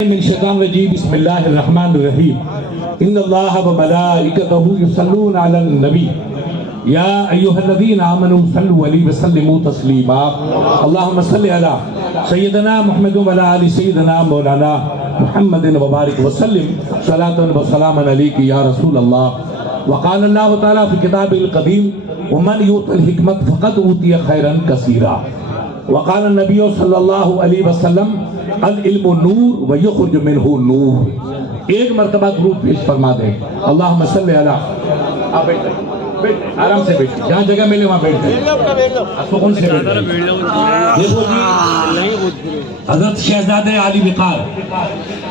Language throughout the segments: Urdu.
من الشیطان الرجیم بسم اللہ الرحمن الرحیم ان اللہ وملائکتہ یصلون علی النبی یا ایہا الذین آمنوا صلوا علیہ وسلموا تسلیما اللہم صلی علی سیدنا محمد وعلی آل سیدنا مولانا محمد وبارک وسلم صلاۃ وسلام علیک یا رسول اللہ وقال اللہ تعالی فی کتاب القدیم ومن یؤت الحکمت فقد اوتی خیرا کثیرا وقال النبی صلی اللہ علیہ وسلم العلم نور ویخرج منہ نور۔ ایک مرتبہ درود پیش فرما دیں اللہم صلی علی۔ آپ بیٹھ آرام سے بیٹھ، جہاں جگہ ملے وہاں بیٹھ جائیں، سکون سے بیٹھ جائیں۔ دیکھو جی حضرت شہزادہ علی وقار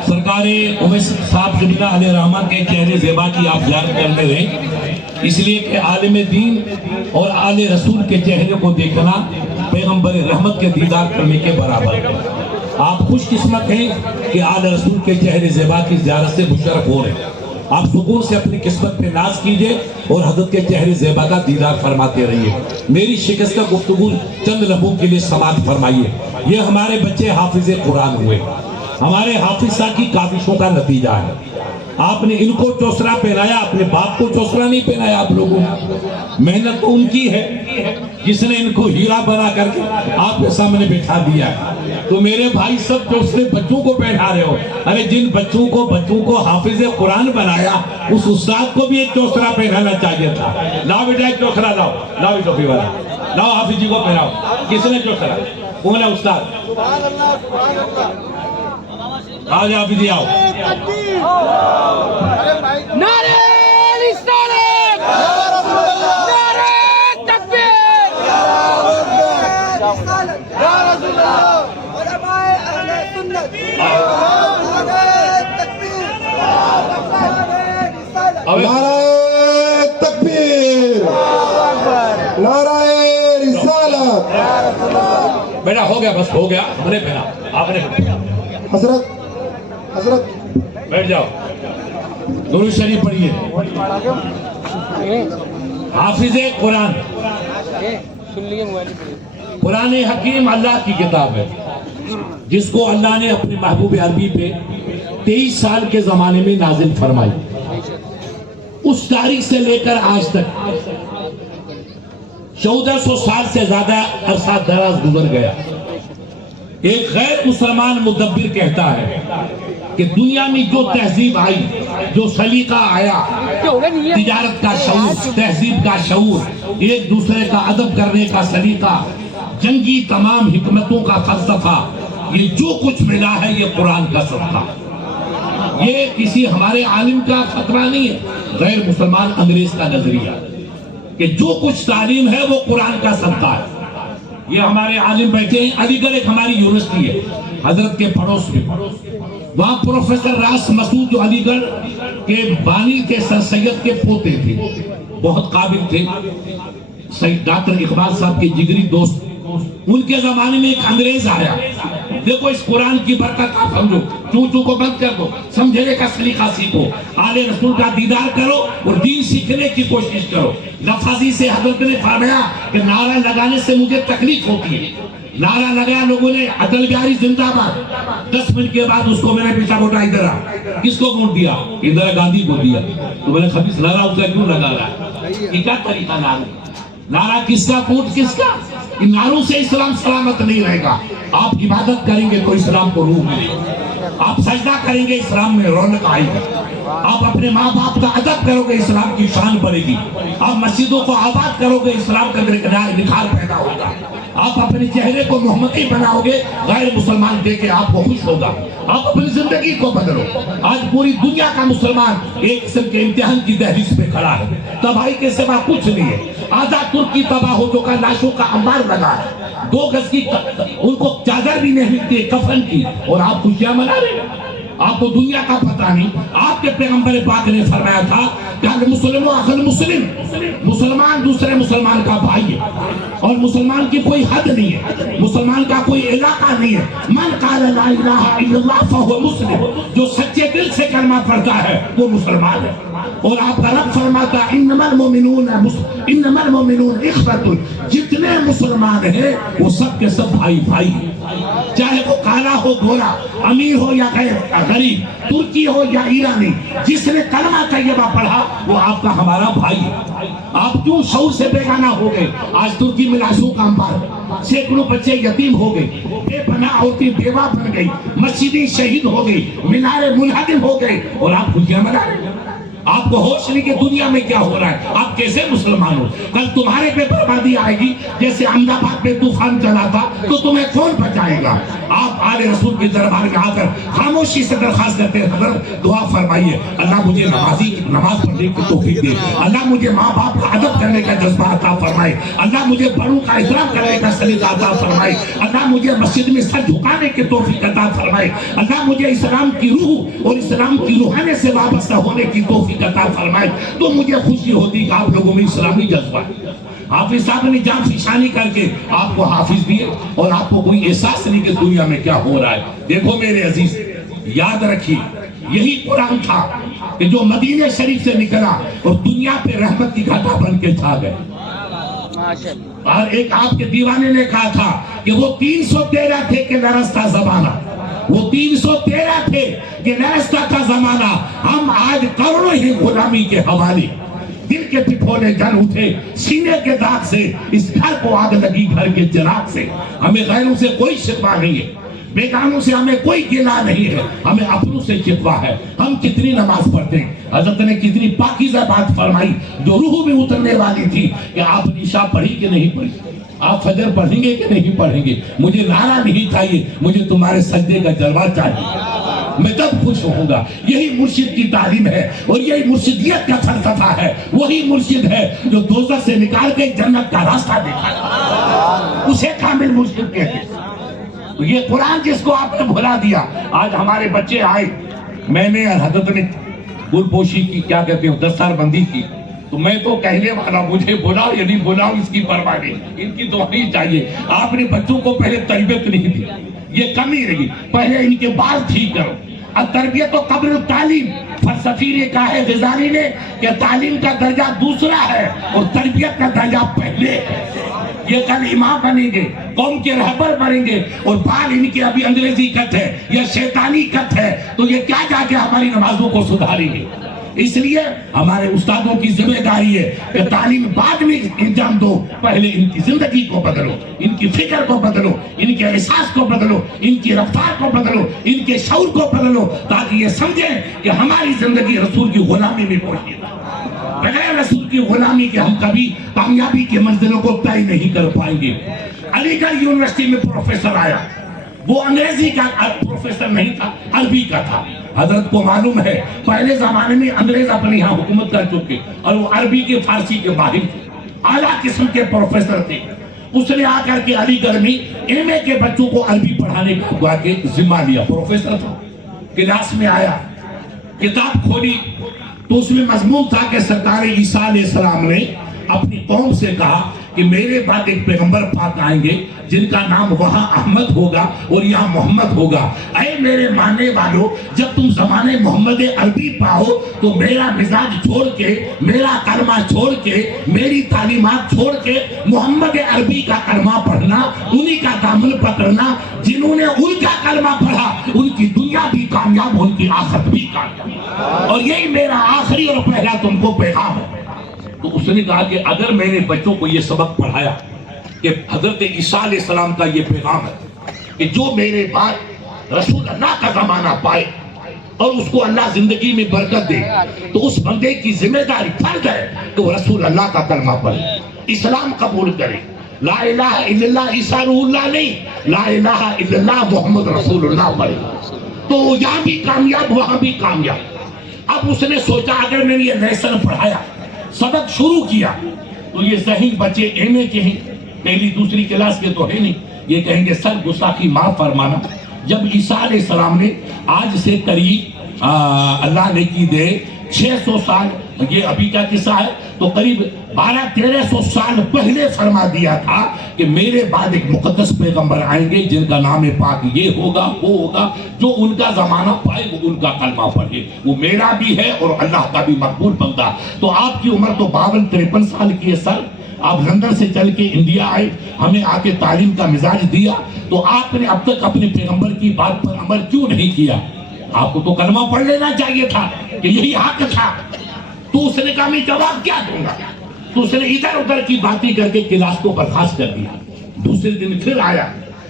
سرکار اویس صاحب قبلہ علیہ رحمہ کے چہرے زیبا کی آپ زیارت کرنے رہے، اس لیے کہ عالم دین اور آل رسول کے چہرے کو دیکھنا پیغمبر رحمت کے دیدار کرنے کے برابر ہے۔ آپ خوش قسمت ہیں کہ آل رسول کے چہرے زیبا کی زیارت سے مشرف ہو رہے ہیں۔ آپ سکون سے اپنی قسمت پہ ناز کیجئے اور حضرت کے چہرے زیبا کا دیدار فرماتے رہیے۔ میری شکستہ گفتگو چند لمحوں کے لیے سماعت فرمائیے۔ یہ ہمارے بچے حافظ قرآن ہوئے، ہمارے حافظ صاحب کی کاوشوں کا نتیجہ ہے۔ آپ نے ان کو چوسرا پہنایا، اپنے باپ کو چوسرا نہیں پہنایا آپ لوگوں نے۔ محنت تو ان کی ہے جس نے ان کو ہیرا بنا کر کے آپ کے سامنے بٹھا دیا ہے۔ تو میرے بھائی سب چوسرے بچوں کو پہنا رہے ہو، ارے جن بچوں کو حافظ قرآن بنایا اس استاد کو بھی ایک چوسرا پہنانا چاہیے تھا۔ لاؤ بیٹا ایک چوسرا لاؤ، لاؤ ایک ٹوپی والا لاؤ، حافظ جی کو پہناؤ۔ کس نے چوسرا؟ کون ہے استاد؟ آج حافظ جی آؤ۔ نعرہ رسالت، نعرہ تکبیر، یا رسول اللہ، علماء اہل سنت، نعرہ تکبیر، نعرہ تکبیر، نعرہ رسالت۔ بیٹا ہو گیا، بس ہو گیا، ہم نے پہنا، آپ نے پہنا۔ حضرت بیٹھ جاؤ، درود شریف پڑھیے۔ حافظ قرآن، قرآن حکیم اللہ کی کتاب ہے جس کو اللہ نے اپنے محبوب عربی پہ 23 سال کے زمانے میں نازل فرمائی۔ اس تاریخ سے لے کر آج تک 1400 سال سے زیادہ عرصہ دراز گزر گیا۔ ایک غیر مسلمان مدبر کہتا ہے کہ دنیا میں جو تہذیب آئی، جو سلیقہ آیا، تجارت کا شعور، تہذیب کا شعور، ایک دوسرے کا ادب کرنے کا سلیقہ، جنگی تمام حکمتوں کا فلسفہ، یہ جو کچھ ملا ہے یہ قرآن کا صدقہ۔ یہ کسی ہمارے عالم کا فتویٰ نہیں ہے، غیر مسلمان انگریز کا نظریہ کہ جو کچھ تعلیم ہے وہ قرآن کا صدقہ ہے۔ یہ ہمارے عالم بیٹھے ہیں، علی گڑھ ایک ہماری یونیورسٹی ہے حضرت کے پڑوس میں، وہاں پروفیسر راس مسعود جو علی گڑھ کے بانی تھے، سر سید کے پوتے تھے، بہت قابل تھے، ڈاکٹر اقبال صاحب کے جگری دوست۔ ان کے زمانے میں ایک انگریز آیا، دیکھو اس قرآن کی برکت آپ سمجھو، چوں کو بند کر دو، سمجھنے کا سلیقہ سیکھو، آل رسول کا دیدار کرو اور دین سیکھنے کی کوشش کرو۔ لفظی سے حضرت نے فرمایا کہ نعرہ لگانے سے مجھے تکلیف ہوتی ہے۔ نعرہ لگایا لوگوں نے اٹل بہاری زندہ باد، 10 منٹ کے بعد اس کو میں نے پیچھا موٹا ادھر آ، کس کو ووٹ دیا؟ ادھر گاندھی کو دیا۔ تو میں نے خبیث نعرہ اسے کیوں لگا رہا ہے؟ یہ کیا طریقہ نعرہ کس کا، ووٹ کس کا؟ ان نعروں سے اسلام سلامت نہیں رہے گا۔ آپ عبادت کریں گے تو اسلام کو روح ملے گی، آپ سجدہ کریں گے اسلام میں رونق آئے گی، آپ اپنے ماں باپ کا ادب کرو گے اسلام کی شان بڑھے گی، آپ مسجدوں کو آباد کرو گے اسلام کا نکھار پیدا ہوگا، آپ اپنے چہرے کو محمدی بناؤ گے، غیر مسلمان دیکھے آپ کو خوش ہوگا، آپ اپنی زندگی کو بدلو۔ آج پوری دنیا کا مسلمان ایک قسم کے امتحان کی دہلیز پہ کھڑا ہے، تباہی کے سوا کچھ نہیں ہے۔ آدھا ترکی تباہ ہو چکا، لاشوں کا انبار لگا ہے، 2 گز کی ان کو چادر بھی نہیں ملتی کفن کی، اور آپ خوشیاں منا رہے ہیں۔ آپ کو دنیا کا پتہ نہیں۔ آپ کے پیغمبر پاک نے فرمایا تھا کہ مسلم اخل مسلم، مسلمان دوسرے مسلمان کا بھائی ہے، اور مسلمان کی کوئی حد نہیں ہے، مسلمان کا کوئی علاقہ نہیں ہے۔ من قال لا الہ الا اللہ فہو مسلم، جو سچے دل سے کلمہ پڑھتا ہے وہ مسلمان ہے۔ اور آپ کا رب فرماتا انما المؤمنون اخوۃ، جتنے مسلمان ہیں وہ سب کے سب بھائی بھائی ہیں، چاہے وہ کالا ہو گورا، امیر ہو یا غریب، ترکی ہو یا ایرانی، جس نے کلمہ طیبہ پڑھا وہ آپ کا ہمارا بھائی ہے۔ آپ کیوں شعور سے بیگانہ ہو گئے؟ آج ترکی میں لاشوں کا انبار، سینکڑوں بچے یتیم ہو گئے، بے پناہ عورتیں بیوہ بن گئی، مسجدیں شہید ہو گئی، میناریں منہدم ہو گئے، اور آپ خوشیاں منا رہے ہیں۔ آپ کو ہوش نہیں کہ دنیا میں کیا ہو رہا ہے، آپ کیسے مسلمان ہو؟ کل تمہارے پہ بربادی آئے گی، جیسے احمد آباد پہ طوفان چلا تھا، تو تمہیں کون بچائے گا؟ آپ آل رسول کے دربار میں آ کر خاموشی سے درخواست کرتے ہیں، حضرت دعا فرمائیے اللہ مجھے نماز پڑھنے کی توفیق دے، اللہ مجھے ماں باپ کا ادب کرنے کا جذبہ عطا فرمائے، اللہ مجھے بڑوں کا احترام کرنے کا سلیقہ عطا فرمائے، اللہ مجھے مسجد میں سر جھکانے کی توفیق عطا فرمائے، اللہ مجھے اسلام کی روح اور اسلام کی روحانی سے وابستہ ہونے کی توفیق عطا فرمائے۔ تو مجھے خوشی ہوتی کہ آپ لوگوں میں اسلامی جذبہ ہے۔ حافظ صاحب نے جان فشانی کر کے آپ کو حافظ دیے، اور آپ کو کوئی احساس نہیں کہ دنیا میں کیا ہو رہا ہے۔ دیکھو میرے عزیز، یاد رکھیے یہی قرآن تھا کہ جو مدینہ شریف سے نکلا اور دنیا پہ رحمت کی گھٹا بن کے چھا گئے۔ اور ایک آپ کے دیوانے نے کہا تھا کہ وہ 313 تھے کہ لرزتا زمانہ، وہ 313 تھے کہ لرزتا کا زمانہ، ہم آج کروڑوں ہی غلامی کے حوالے۔ دل کے پٹھولے جل اٹھے سینے کے داغ سے، اس گھر کو آگ لگی گھر کے چراغ سے۔ ہمیں غیروں سے کوئی شکوہ نہیں ہے، بیگانوں سے ہمیں کوئی گلہ نہیں ہے، ہمیں اپنوں سے شکوہ ہے۔ ہم کتنی نماز پڑھتے ہیں، حضرت نے کتنی پاکیزہ بات فرمائی جو روح میں اترنے والی تھی کہ آپ نے عشاء پڑھی کہ نہیں پڑھی، آپ فجر پڑھیں گے کہ نہیں پڑھیں گے، مجھے نعرہ نہیں چاہیے، مجھے تمہارے سجدے کا جلوہ چاہیے، میں تب خوش ہوں گا۔ یہی مرشد کی تعلیم ہے، اور یہی مرشدیت کا فلسفہ ہے۔ وہی مرشد ہے جو دوزخ سے نکال کے جنت کا راستہ دکھاتا، اسے کامل مرشد کہتے ہیں۔ تو یہ قرآن جس کو آپ نے بھلا دیا، آج ہمارے بچے آئے، میں نے حضرت نے گل پوشی کی، کیا کہتے ہیں، دستار بندی کی، تو میں تو کہنے والا، مجھے بلاؤ یا نہیں بلاؤ اس کی پرواہ نہیں، ان کی دعا نہیں چاہیے۔ آپ نے بچوں کو پہلے تربیت نہیں دی، یہ کمی رہی، پہلے ان کے بال ٹھیک کرو۔ اب تربیت تو قبل تعلیم، فلسفی نے کہا ہے غزالی نے کہ تعلیم کا درجہ دوسرا ہے اور تربیت کا درجہ پہلے ہے۔ یہ کل امام بنیں گے، قوم کے رہبر بنیں گے، اور بال ان کے ابھی انگریزی کٹ ہے یا شیطانی کٹ ہے، تو یہ کیا جا کے ہماری نمازوں کو سدھاریں گے؟ اس لیے ہمارے استادوں کی ذمہ داری ہے کہ تعلیم بعد میں انجام دو، پہلے ان کی زندگی کو بدلو، ان کی فکر کو بدلو، ان کے احساس کو بدلو، ان کی رفتار کو بدلو، ان کے شعور کو بدلو، تاکہ یہ سمجھیں کہ ہماری زندگی رسول کی غلامی میں پہنچی ہے۔ بغیر رسول کی غلامی کے ہم کبھی کامیابی کے منزلوں کو طے نہیں کر پائیں گے۔ علی گڑھ یونیورسٹی میں پروفیسر آیا، وہ انگریزی کا پروفیسر نہیں تھا، عربی کا تھا۔ حضرت کو معلوم ہے پہلے زمانے میں انگریز اپنے یہاں حکومت کر چکے، اور وہ عربی کے فارسی کے ماہر تھے، اعلیٰ قسم کے پروفیسر تھے۔ اس نے آ کر کے علی گڑھ میں ایم اے کے بچوں کو عربی پڑھانے کا ذمہ لیا۔ پروفیسر تھا، کلاس میں آیا، کتاب کھولی تو اس میں مضمون تھا کہ سرکار عیسیٰ علیہ السلام نے اپنی قوم سے کہا کہ میرے بعد ایک پیغمبر پاک آئیں گے جن کا نام وہاں احمد ہوگا اور یہاں محمد ہوگا۔ اے میرے ماننے والوں، جب تم زمانے محمد عربی پاؤ تو میرا مزاج چھوڑ کے، میرا کلمہ چھوڑ کے، میری تعلیمات چھوڑ کے محمد عربی کا کلمہ پڑھنا، انہی کا دامن پکڑنا۔ جنہوں نے ان کا کلمہ پڑھا ان کی دنیا بھی کامیاب، ان کی آخرت بھی کامیاب، اور یہی میرا آخری اور پہلا تم کو پیغام ہے۔ تو اس نے کہا کہ اگر میں نے بچوں کو یہ سبق پڑھایا کہ حضرت عیسیٰ علیہ السلام کا یہ پیغام ہے کہ جو میرے بعد رسول اللہ کا زمانہ پائے اور اس کو اللہ زندگی میں برکت دے، تو اس بندے کی ذمہ داری فرض ہے کہ وہ رسول اللہ کا کلمہ پڑھے، اسلام قبول کرے۔ لا الہ الا اللہ عیسیٰ روح اللہ نہیں، لا الہ الا اللہ محمد رسول اللہ پڑھے، تو یہاں بھی کامیاب وہاں بھی کامیاب۔ اب اس نے سوچا اگر میں نے یہ لیسن پڑھایا، سبق شروع کیا، تو یہ ذہین بچے ایم اے کے ہیں، پہلی دوسری کلاس کے تو ہے نہیں، یہ کہیں گے سر گستاخی معاف فرمانا۔ جب عیسیٰ علیہ السلام نے آج سے قریب اللہ نے کی دے 600 سال یہ ابھی کا قصہ ہے تو قریب 1200-1300 سال پہلے فرما دیا تھا کہ میرے بعد ایک مقدس پیغمبر آئیں گے جن کا نام پاک یہ ہوگا وہ ہوگا، جو ان کا زمانہ پائے وہ ان کا کلمہ پڑھے، وہ میرا بھی ہے اور اللہ کا بھی مقبول بندہ۔ تو آپ کی عمر تو 52-53 سال کی ہے سر، آپ لندن سے چل کے انڈیا آئے، ہمیں آ کے تعلیم کا مزاج دیا، تو آپ نے اب تک اپنے پیغمبر کی بات پر عمل کیوں نہیں کیا؟ آپ کو تو کلمہ پڑھ لینا چاہیے تھا کہ یہی حق تھا۔ تو اس نے کہا میں جواب کیا دوں گا؟ تو اس نے ادھر ادھر کی باتیں کر کے کلاس کو برخاست کر دیا۔ دوسرے دن پھر آیا،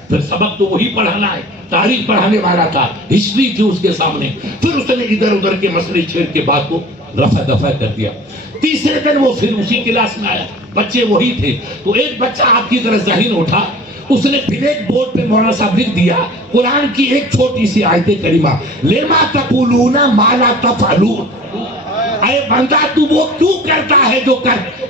پھر سبق تو وہی پڑھانا ہے، تاریخ پڑھانے والا تھا، ہسٹری تھی اس کے سامنے، پھر اس نے ادھر ادھر کے مسئلے چھیڑ کے بات کو رفع دفع کر دیا۔ تیسرے دن وہ پھر اسی کلاس میں آیا، بچے وہی تھے، تو ایک بچہ آپ کی طرح ذہین اٹھا، اس نے بلیک بورڈ پہ مولانا صاحب لکھ دیا قرآن کی ایک چھوٹی سی آیت کریمہ، لما تقولون ما لا تفعلون، اے بندہ تو وہ کیوں کرتا ہے جو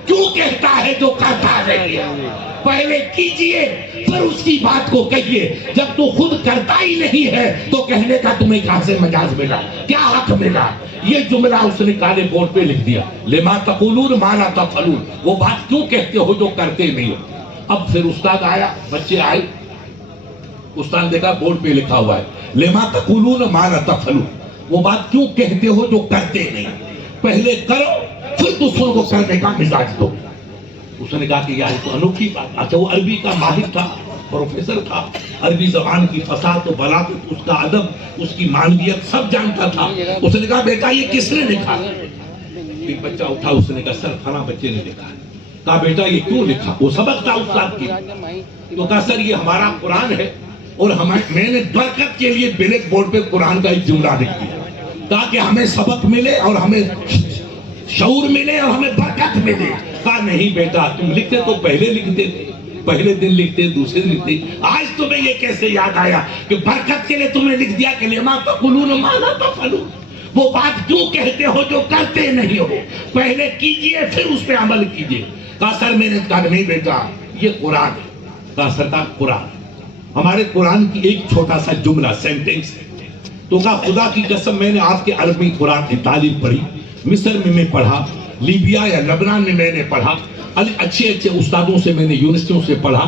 کیوں کہتا ہے جو کرتا نہیں ہے؟ پہلے کیجئے پھر اس کی بات کو کہیے، جب تو خود کرتا ہی نہیں ہے تو کہنے کا تمہیں کہاں سے مجاز ملا، کیا حق ملا؟ یہ جملہ اس نے کالے بورڈ پہ لکھ دیا، لما تقولون ما لا تفعلون، وہ بات کیوں کہتے ہو جو کرتے نہیں ہو؟ اب پھر استاد آیا، بچے آئے، استاد نے دیکھا بورڈ پہ لکھا ہوا ہے لما تقولون ما لا تفعلون، وہ بات کیوں کہتے ہو جو کرتے نہیں؟ پہلے کرو پھر دوسروں کو کرنے کا مزاج دو۔ اس نے کہا کہ یار تو انوکھی بات، اچھا وہ عربی کا ماہر تھا، پروفیسر تھا، عربی زبان کی فصاحت و بلاغت، اس کا ادب، اس کی معنویت سب جانتا تھا۔ اس نے کہا بیٹا یہ کس نے لکھا؟ ایک بچہ اٹھا، اس نے کہا سر فلاں بچے نے لکھا۔ کہا بیٹا یہ کیوں لکھا؟ وہ سبق تھا استاد کی، تو کہا سر یہ ہمارا قرآن ہے اور میں نے برکت کے لیے بلیک بورڈ پہ قرآن کا ایک جملہ لکھ دیا تاکہ ہمیں سبق ملے اور ہمیں شعور ملے اور ہمیں برکت ملے۔ کہا نہیں بیٹا تم لکھتے تو پہلے لکھتے تھے، پہلے دن لکھتے، دوسرے دن لکھتے، آج تمہیں یہ کیسے یاد آیا کہ برکت کے لیے تم نے لکھ دیا کہ لما تقولون ما لا تفعلون، وہ بات کیوں کہتے ہو جو کرتے نہیں ہو؟ پہلے کیجئے پھر اس پہ عمل کیجئے۔ کہا سر میں نے کہا نہیں بیٹا یہ قرآن ہے۔ کہا سرکار قرآن، ہمارے قرآن کی ایک چھوٹا سا جملہ سینٹنس ہے۔ تو کہا خدا کی قسم میں نے آپ کے عربی قرآن کی تعلیم پڑھی، مصر میں پڑھا، لیبیا یا لبنان میں نے پڑھا، اچھے اچھے استادوں سے میں نے یونیورسٹیوں سے پڑھا،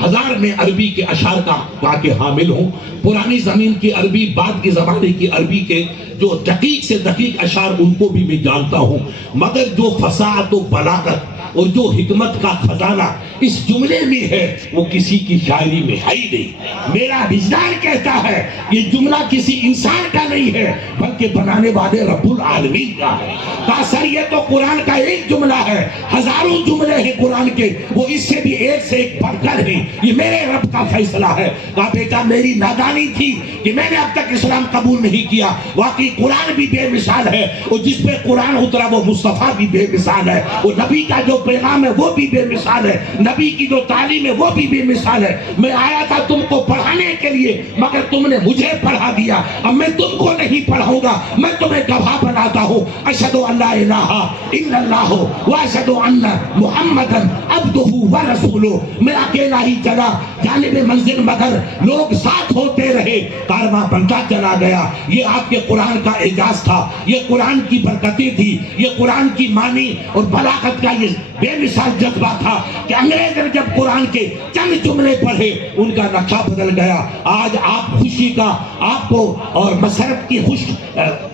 1000 میں عربی کے اشعار کا کے حامل ہوں، پرانی زمین کی عربی، بعد کے زمانے کی عربی کے جو دقیق سے دقیق اشعار ان کو بھی میں جانتا ہوں، مگر جو فصاحت و بلاغت اور جو حکمت کا خزانہ اس جملے میں ہے وہ کسی کی شاعری میں ہے ہی نہیں۔ میرا وجدان کہتا ہے یہ جملہ کسی انسان کا نہیں ہے بلکہ بنانے والے رب العالمین کا ہے۔ کہا سر یہ تو قرآن کا ایک جملہ ہے، ہزاروں جملے ہیں قرآن کے، وہ اس سے بھی ایک سے ایک بڑھ کر ہیں، یہ میرے رب کا فیصلہ ہے۔ کہا بیٹا میری نادانی تھی کہ میں نے اب تک اسلام قبول نہیں کیا، واقعی قرآن بھی بے مثال ہے، اور جس پہ قرآن اترا وہ مصطفیٰ بھی بے مثال ہے، وہ نبی کا جو پیغام ہے وہ بھی بے مثال ہے، نبی کی جو تعلیم ہے وہ بھی بے مثال ہے۔ میں آیا تھا تم کو پڑھانے کے لیے مگر تم نے مجھے پڑھا دیا، اب میں تم کو نہیں پڑھاؤں گا، میں تمہیں گواہ بناتا ہوں، اشہد ان لا الہ الا اللہ واشہد ان محمدا عبدہ ورسولہ۔ میں اکیلا ہی چلا جانب منزل مگر لوگ ساتھ ہوتے رہے، کارواں بنتا چلا گیا۔ یہ آپ کے قرآن کا اعجاز تھا، یہ قرآن کی برکتیں تھی، یہ قرآن کی معنی اور بلاغت کا یہ بے مثال جذبہ تھا کہ انگریز نے جب قرآن کے چند جملے پڑھے ان کا نقشہ بدل گیا۔ آج آپ خوشی کا آپ کو اور مسرت کی خوش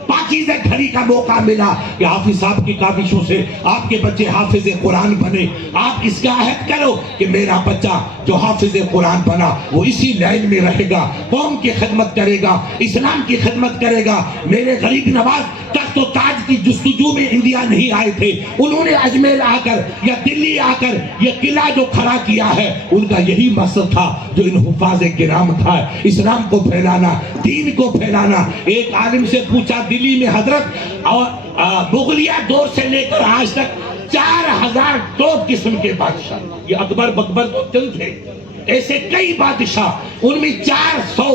پاکیزہ گھڑی کا موقع ملا کہ حافظ صاحب کی کاوشوں سے آپ کے بچے حافظ قرآن بنے۔ آپ اس کا عہد کرو کہ میرا بچہ جو حافظ قرآن بنا وہ اسی لائن میں رہے گا، قوم کی خدمت کرے گا، اسلام کی خدمت کرے گا۔ میرے غریب نواز تخت و تاج کی جستجو میں انڈیا نہیں آئے تھے، انہوں نے اجمیر آ کر یا دلی آ کر یہ قلعہ جو کھڑا کیا ہے ان کا یہی مقصد تھا جو ان حفاظ کرام تھا، اسلام کو پھیلانا، دین کو پھیلانا۔ ایک عالم سے پوچھا دلی میں حضرت اور مغلیہ دور سے لے کر آج تک 4000 توپ قسم کے بادشاہ، یہ اکبر بکبر تو چند تھے، ایسے کئی بادشاہ، ان میں 400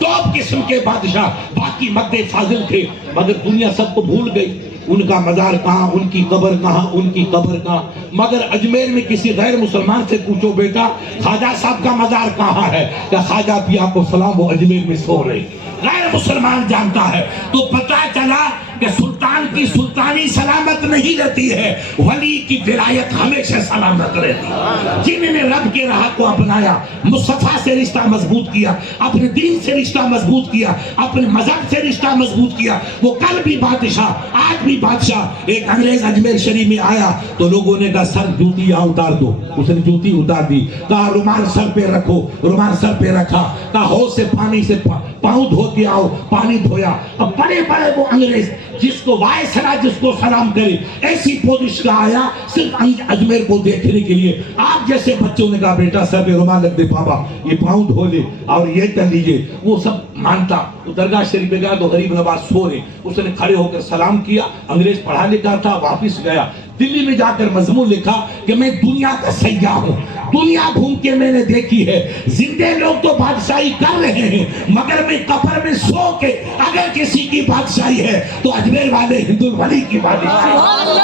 توپ قسم کے بادشاہ، باقی مد فاضل تھے، مگر دنیا سب کو بھول گئی۔ ان کا مزار کہاں، ان کی قبر کہاں، ان کی قبر کہاں؟ مگر اجمیر میں کسی غیر مسلمان سے پوچھو بیٹا خواجہ صاحب کا مزار کہاں ہے، کہ خواجہ پیا کو سلام وہ اجمیر میں سو رہے، غیر مسلمان جانتا ہے۔ تو پتہ چلا کہ سلطان کی سلطانی سلامت نہیں رہتی ہے، ولی کی ولایت ہمیشہ سلامت رہتی ہے۔ جنہوں نے رب کے راہ کو اپنایا، مصطفیٰ سے رشتہ مضبوط کیا، اپنے دین سے رشتہ مضبوط کیا، اپنے مذہب سے رشتہ مضبوط کیا، وہ کل بھی بادشاہ، آج بھی بادشاہ۔ ایک انگریز اجمیر شریف میں آیا تو لوگوں نے کہا سر جوتی یہاں اتار دو، اس نے جوتی اتار دی، کہا رومال سر پہ رکھو، رومال سر پہ رکھا، کہا حوض سے پانی سے پاؤں دھو کے آؤ، پانی دھویا۔ اب بڑے بڑے وہ انگریز جس کو وائسرا جس کو سلام کرے، ایسی پوزیشن کا آیا صرف اجمیر کو دیکھنے کے لیے۔ آپ جیسے بچوں نے کہا بیٹا سر پہ رومال رکھ دے بابا، یہ پاؤں دھو لے اور یہ کر لیجئے، وہ سب مانتا۔ تو درگاہ شریف میں گیا تو غریب نواز سو رہے، اس نے کھڑے ہو کر سلام کیا۔ انگریز پڑھا لکھا تھا، واپس گیا۔ دلی میں جا کر مضمون لکھا کہ میں دنیا کا سیاح ہوں، دنیا گھوم کے میں نے دیکھی ہے، زندے لوگ تو بادشاہی کر رہے ہیں، مگر میں قبر میں سو کے اگر کسی کی بادشاہی ہے تو اجمیر والے ہندو ولی کی بادشاہی،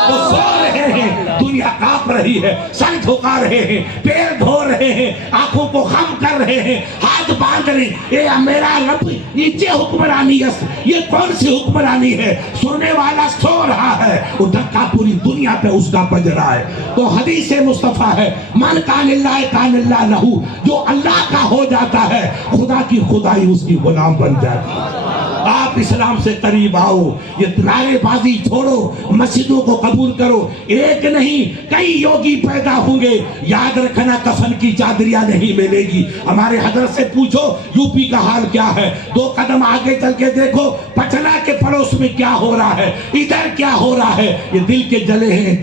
وہ سو رہے ہیں، دنیا کانپ رہی ہے، سر جھکا رہے ہیں، پیر دھو رہے ہیں، آنکھوں کو خم کر رہے ہیں، ہاتھ باندھ رہے ہیں۔ اے میرا رب، یہ حکمرانی ہے، یہ کون سی حکمرانی ہے؟ سونے والا سو رہا ہے، وہ دھکا پوری دنیا پہ اس کا بج رہا ہے۔ تو حدیث مصطفیٰ ہے من کان اللہ کان اللہ لہو، جو اللہ کا ہو جاتا ہے خدا کی خدائی اس کی غلام بن جاتی ہے۔ آپ اسلام سے قریب آؤ، یہ نعرے بازی چھوڑو، مسجدوں کو قبول کرو۔ ایک نہیں کئی یوگی پیدا ہوں گے، یاد رکھنا کفن کی چادریاں نہیں ملے گی۔ ہمارے حضرت سے پوچھو یو پی کا حال کیا ہے، 2 قدم آگے چل کے دیکھو پٹنہ کے پڑوس میں کیا ہو رہا ہے، ادھر کیا ہو رہا ہے۔ یہ دل کے جلے ہیں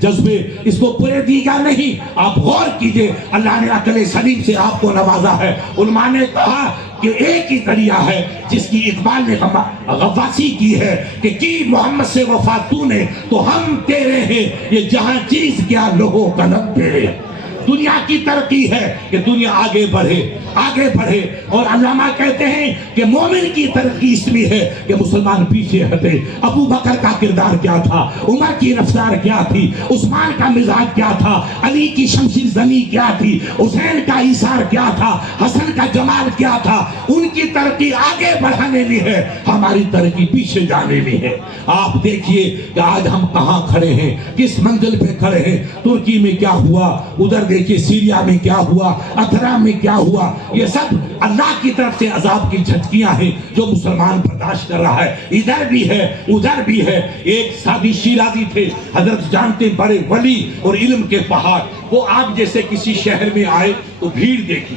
جذبے، اس کو پورے دیگا نہیں۔ آپ غور کیجئے، اللہ نے عقل سلیم سے آپ کو نوازا ہے۔ علماء نے کہا کہ ایک ہی ذریعہ ہے جس کی اقبال نے غواصی کی ہے کہ کی محمد سے وفا تو نے تو ہم تیرے ہیں، یہ جہاں چیز کیا لوگوں کا نم تیرے۔ دنیا کی ترقی ہے کہ دنیا آگے بڑھے، آگے بڑھے۔ اور علامہ کہتے ہیں کہ مومن کی ترقی اس لیے ہے کہ مسلمان پیچھے ہٹے۔ ابو بکر کا کردار کیا تھا، عمر کی رفتار کیا تھی، عثمان کا مزاج کیا تھا، علی کی شمشیر زنی کیا تھی، حسین کا ایثار کیا تھا، حسن کا جمال کیا تھا۔ ان کی ترقی آگے بڑھانے لی ہے، ہماری ترقی پیچھے جانے لی ہے۔ آپ دیکھیے کہ آج ہم کہاں کھڑے ہیں، کس منزل پہ کھڑے ہیں۔ ترکی میں کیا ہوا، ادھر دیکھیے سیریا میں کیا ہوا، اتھرا میں کیا ہوا۔ یہ سب اللہ کی طرف سے عذاب کی جھٹکیاں ہیں جو مسلمان برداشت کر رہا ہے۔ ادھر بھی ہے ادھر بھی ہے۔ ایک سادی شیرازی تھے، حضرت جانتے بڑے ولی اور علم کے پہاڑ۔ وہ آپ جیسے کسی شہر میں آئے تو بھیڑ دیکھی،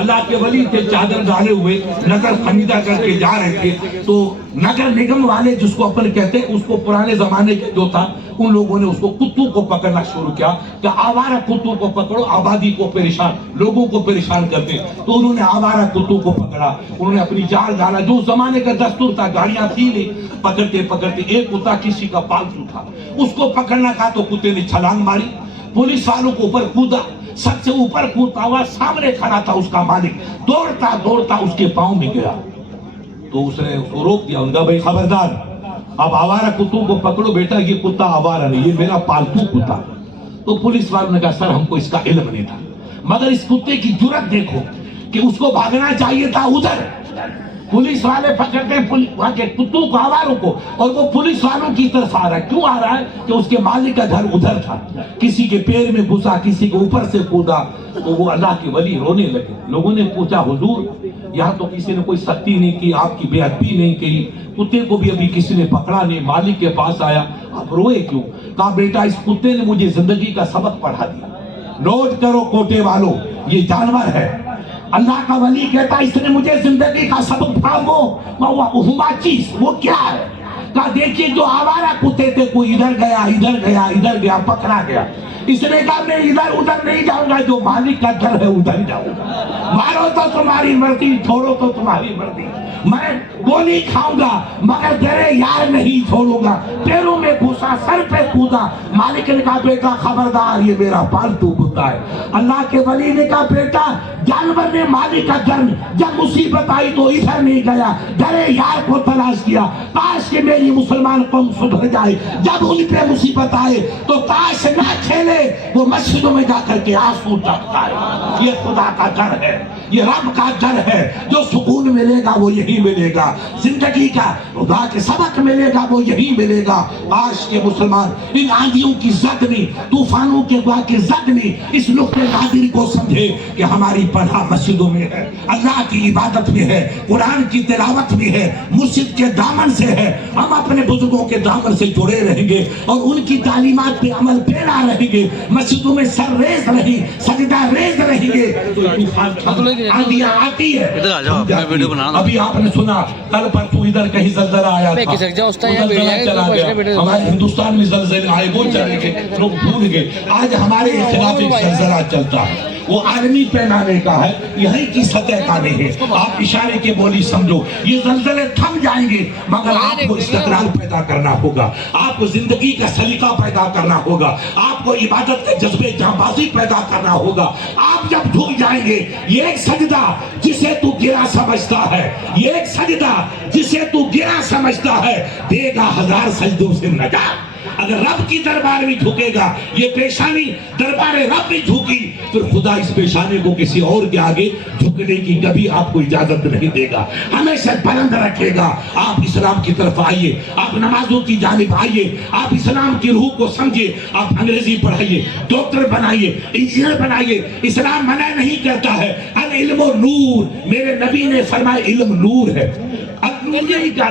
اللہ کے ولی تھے، چادر ڈالے ہوئے نظر خمیدہ کر کے جا رہے تھے۔ تو نگر نگم والے جس کو اپن کہتے ہیں، اس کو پرانے زمانے کے جو تھا ان لوگوں نے اس کو کتوں کو پکڑنا شروع کیا کہ آوارہ کتوں کو پکڑو، آبادی کو پریشان، لوگوں کو پریشان کرتے۔ تو انہوں نے آوارہ کتوں کو پکڑا، انہوں نے اپنی جال ڈالا، جو زمانے کا دستور تھا، گاڑیاں تھی نہیں۔ پکڑتے پکڑتے ایک کتا کسی کا پالتو تھا، اس کو پکڑنا تھا تو کتے نے چھلانگ ماری، پولیس والوں کو اوپر کودا، سب سے اوپر کودتا ہوا سامنے کھڑا تھا اس کا مالک، دوڑتا دوڑتا اس کے پاؤں میں گیا۔ تو اس نے اس کو روک دیا، ان کا بھائی خبردار، اب آوارہ کتوں کو پکڑو بیٹا، یہ کتا آوارہ نہیں، یہ میرا پالتو کتا۔ تو پولیس والوں نے کہا سر ہم کو اس کا علم نہیں تھا، مگر اس کتے کی جرت دیکھو کہ اس کو بھاگنا چاہیے تھا ادھر، پولیس والے پکڑتے ہیں وہاں کے کتوں کو، آواروں کو، اور وہ پولیس والوں کی طرف آ رہا ہے۔ کیوں آ رہا ہے؟ کہ اس کے مالک کا گھر ادھر تھا، کسی کے پیر میں گھسا، کسی کے اوپر سے کودا۔ تو وہ اللہ کے ولی رونے لگے۔ لوگوں نے پوچھا حضور یہاں تو کسی نے کوئی سختی نہیں کی، آپ کی بے ادبی نہیں کی، کتے کو بھی ابھی کسی نے پکڑا نہیں، مالک کے پاس آیا، آپ روئے کیوں؟ کہا بیٹا اس کتے نے مجھے زندگی کا سبق پڑھا دیا۔ نوٹ کرو کوٹے والوں، یہ جانور ہے۔ اللہ کا ولی کہتا اس نے مجھے زندگی کا سبق پڑھا، چیز وہ کیا ہے؟ کہا دیکھیے جو آوارہ کتے تھے، کوئی ادھر گیا ادھر گیا ادھر گیا، پکڑا گیا۔ اس نے کہا میں ادھر ادھر نہیں جاؤں گا، جو مالک کا گھر ہے ادھر جاؤں گا۔ مارو تو تمہاری مرضی، چھوڑو تو تمہاری مرضی، میں گولی کھاؤں گا مگر تیرے یار نہیں چھوڑوں گا۔ پیروں میں گھسا، سر پہ کودا۔ مالک نے کہا بیٹا خبردار، یہ میرا پالتو کتا ہے۔ اللہ کے ولی نے کہا بیٹا جانور نے مالک کا گھر، جب مصیبت آئی تو ادھر نہیں گیا، تیرے یار کو تلاش کیا۔ کاش کہ میری مسلمان قوم سدھر جائے، جب ان پہ مصیبت آئے تو تاش نہ کھیلے پہلے وہ مسجدوں میں جا کر کے آنسو ٹپکتا ہے. یہ خدا کا در ہے, یہ رب کا در ہے. جو سکون ملے گا وہ یہی ملے گا, زندگی کا خدا کے سبق ملے گا وہ یہی ملے گا. آج کے مسلمان ان آندھیوں کی زد میں, طوفانوں کے دعا کی زد میں اس نقطۂ نادر کو سمجھے کہ ہماری پناہ مسجدوں میں ہے, اللہ کی عبادت میں ہے, قرآن کی تلاوت میں ہے, مسجد کے دامن سے ہے. ہم اپنے بزرگوں کے دامن سے جڑے رہیں گے اور ان کی تعلیمات پہ عمل پیرا رہیں گے, مسجدوں میں سر ریز رہیں, سجدہ ریز رہیں گے. آندھیاں آتی ہے. ابھی آپ نے سنا کل پرسوں ادھر کہیں زلزلہ آیا تھا, زلزلہ چلا گیا. ہمارے ہندوستان میں زلزلے آئے, وہ چلے گئے, لوگ بھول گئے. آج ہمارے خلاف ایک زلزلہ چلتا ہے, وہ عالمی پیمانے کا ہے, یہیں کی سطح کا نہیں ہے. آپ اشارے کے بولی سمجھو, یہ زلزلے تھم جائیں گے مگر آپ کو استقرار پیدا کرنا ہوگا, آپ کو زندگی کا سلیقہ پیدا کرنا ہوگا, آپ کو عبادت کے جذبے جانبازی پیدا کرنا ہوگا. آپ جب جھک جائیں گے, یہ ایک سجدہ جسے تو گرا سمجھتا ہے, یہ ایک سجدہ جسے تو گرا سمجھتا ہے, دے گا 1000 سجدوں سے نجات. اگر رب کی دربار میں جھکے گا, یہ پیشانی دربار رب میں جھکی, پھر خدا اس پیشانی کو کسی اور کے آگے جھکنے کی کبھی آپ کو اجازت نہیں دے گا, ہمیشہ بلند رکھے گا. آپ اسلام کی طرف آئیے, آپ نمازوں کی جانب آئیے, آپ اسلام کی روح کو سمجھے, آپ انگریزی پڑھائیے, ڈاکٹر بنائیے, انجینئر بنائیے. اسلام منع نہیں کرتا ہے. العلم نور, میرے نبی نے فرمایا علم نور ہے,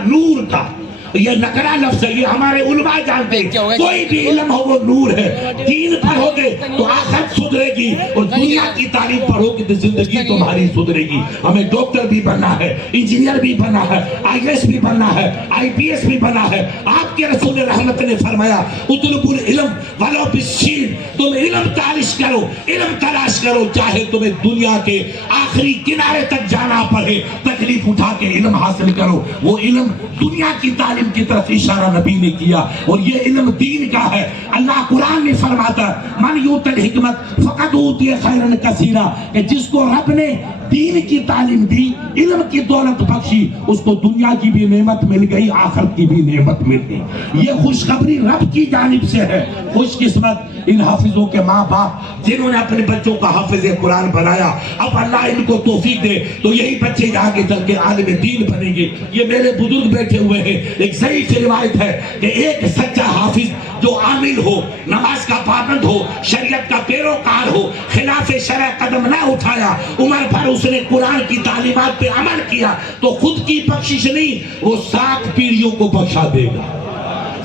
نور کا یہ نکرا لفظ ہے, یہ ہمارے علماء جانتے ہیں. کوئی بھی علم ہو وہ نور ہے. دین پڑھو گے تو آخرت سدھرے گی, اور دنیا کی تعلیم پڑھو گے تو زندگی تمہاری سدھرے گی. ہمیں ڈاکٹر بھی بننا ہے, انجینئر بھی بننا ہے, IAS بھی بننا ہے, IPS بھی بننا ہے. آپ کے رسول رحمت نے فرمایا اطلبوا العلم ولو بالسین, تم علم تلاش کرو, علم تلاش کرو, چاہے تمہیں دنیا کے آخری کنارے تک جانا پڑے, تکلیف اٹھا کے علم حاصل کرو. وہ علم دنیا کی تعلیم کی طرف اشارہ نبی نے کیا, اور یہ علم دین کا ہے. اللہ قرآن میں فرماتا من یؤت الحکمت فقد اوتی خیرا کثیرا, کہ جس کو رب نے دین کی تعلیم دی, علم کی دولت بخشی, اس کو دنیا کی بھی نعمت مل گئی, آخرت کی بھی نعمت مل گئی. یہ خوشخبری رب کی جانب سے ہے. خوش قسمت ان حافظوں کے ماں باپ جنہوں نے اپنے بچوں کا حافظ قرآن بنایا. اب اللہ ان کو توفیق دے تو یہی بچے آگے چل کے عالم دین بنیں گے. یہ میرے بزرگ بیٹھے ہوئے ہیں. ایک ضعیف روایت ہے کہ ایک سچا حافظ جو عامل ہو, نماز کا پابند ہو, شریعت کا پیروکار ہو, خلاف شرع قدم نہ اٹھایا, عمر بھر اس نے قرآن کی تعلیمات پہ عمل کیا, تو خود کی بخشش نہیں, وہ 7 پیڑھیوں کو بخشا دے گا.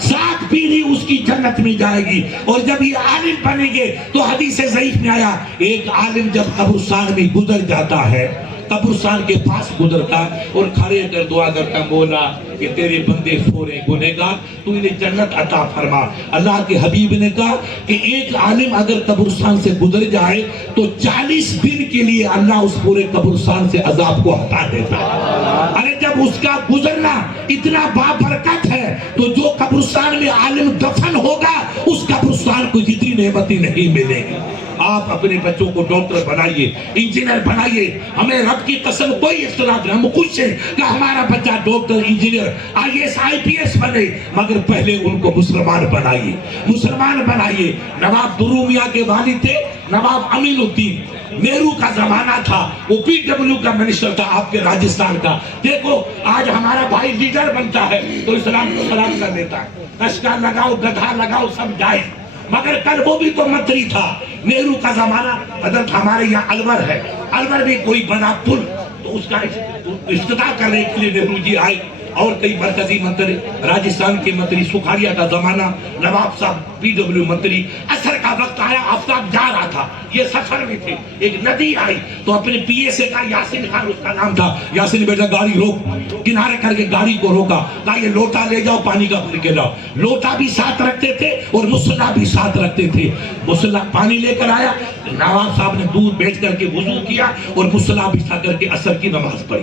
7 پیڑھی اس کی جنت میں جائے گی. اور جب یہ عالم بنیں گے تو حدیث ضعیف میں آیا, ایک عالم جب قبرستان میں گزر جاتا ہے, قبرستان کے پاس گزرتا اور کھڑے کر دعا کرتا, مولا کہ تیرے بندے سو رہے گنہگار, تو انہیں جنت عطا فرما. اللہ کے حبیب نے کہا کہ ایک عالم اگر قبرستان سے گزر جائے تو 40 دن کے لیے اللہ اس پورے قبرستان سے عذاب کو ہٹا دیتا ہے. ارے جب اس کا گزرنا اتنا بابرکت ہے, تو جو قبرستان میں عالم دفن ہوگا اس قبرستان کو جتنی نعمتیں نہیں ملے گی. آپ اپنے بچوں کو ڈاکٹر بنائیے, انجینئر بنائیے. ہمیں رب کی قسم کوئی اختلاف نہیں, ہم خوش ہیں کہ ہمارا بچہ ڈاکٹر, انجینئر, IAS IPS بنے, مگر پہلے ان کو مسلمان بنائیے, مسلمان بنائیے. نواب درو میاں کے والد تھے نواب امین الدین, نہرو کا زمانہ تھا, وہ PW کا منسٹر تھا آپ کے راجستھان کا. دیکھو آج ہمارا بھائی لیڈر بنتا ہے تو اسلام کو سلام کر دیتا ہے, کشکا لگاؤ, گدھا لگاؤ, سب جائز. مگر کل وہ بھی تو منتری تھا. نہرو کا زمانہ, حضرت ہمارے یہاں الور ہے, الور میں کوئی بنا پل, تو اس کا افتتاح کرنے کے لیے نہرو جی آئے, اور کئی مرکزی منتری, راجستھان کے منتری, سکھاریا کا زمانہ, نواب صاحب PW منتری. اثر کا وقت آیا, آفتاب جا رہا تھا, یہ سفر میں تھے, ایک ندی آئی تو اپنے PA کا, یاسین خان اس کا نام تھا, یاسین بیٹا گاڑی روک, کنارے کر کے گاڑی کو روکا, کہا یہ لوٹا لے جاؤ, پانی کا بھر کے لاؤ. لوٹا بھی ساتھ رکھتے تھے اور مصلا بھی ساتھ رکھتے تھے. مصلا پانی لے کر آیا, نواب صاحب نے دور بیٹھ کر کے وضو کیا اور مصلا بچھا کر کے عصر کی نماز پڑھی.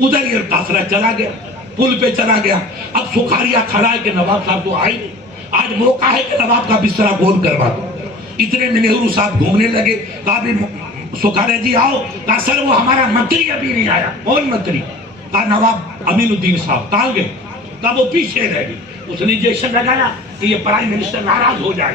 ادھر یہ قافلہ چلا گیا, پل پہ چلا گیا. اب سکھاریا کھڑا ہے کہ نواب صاحب تو آئے نہیں, آج موقع ہے کہ نواب کا بسترا گول کروا دو. اتنے میں نہرو صاحب گھومنے لگے, کہا بھی سکھاریا جی آؤ, کہا سر وہ ہمارا منتری ابھی نہیں آیا. کون منتری؟ کہا نواب امین الدین صاحب. کہاں گئے؟ کہا وہ پیچھے رہ گئی. اس نے جیسے لگایا کہ یہ پرائم منسٹر ناراض ہو جائے,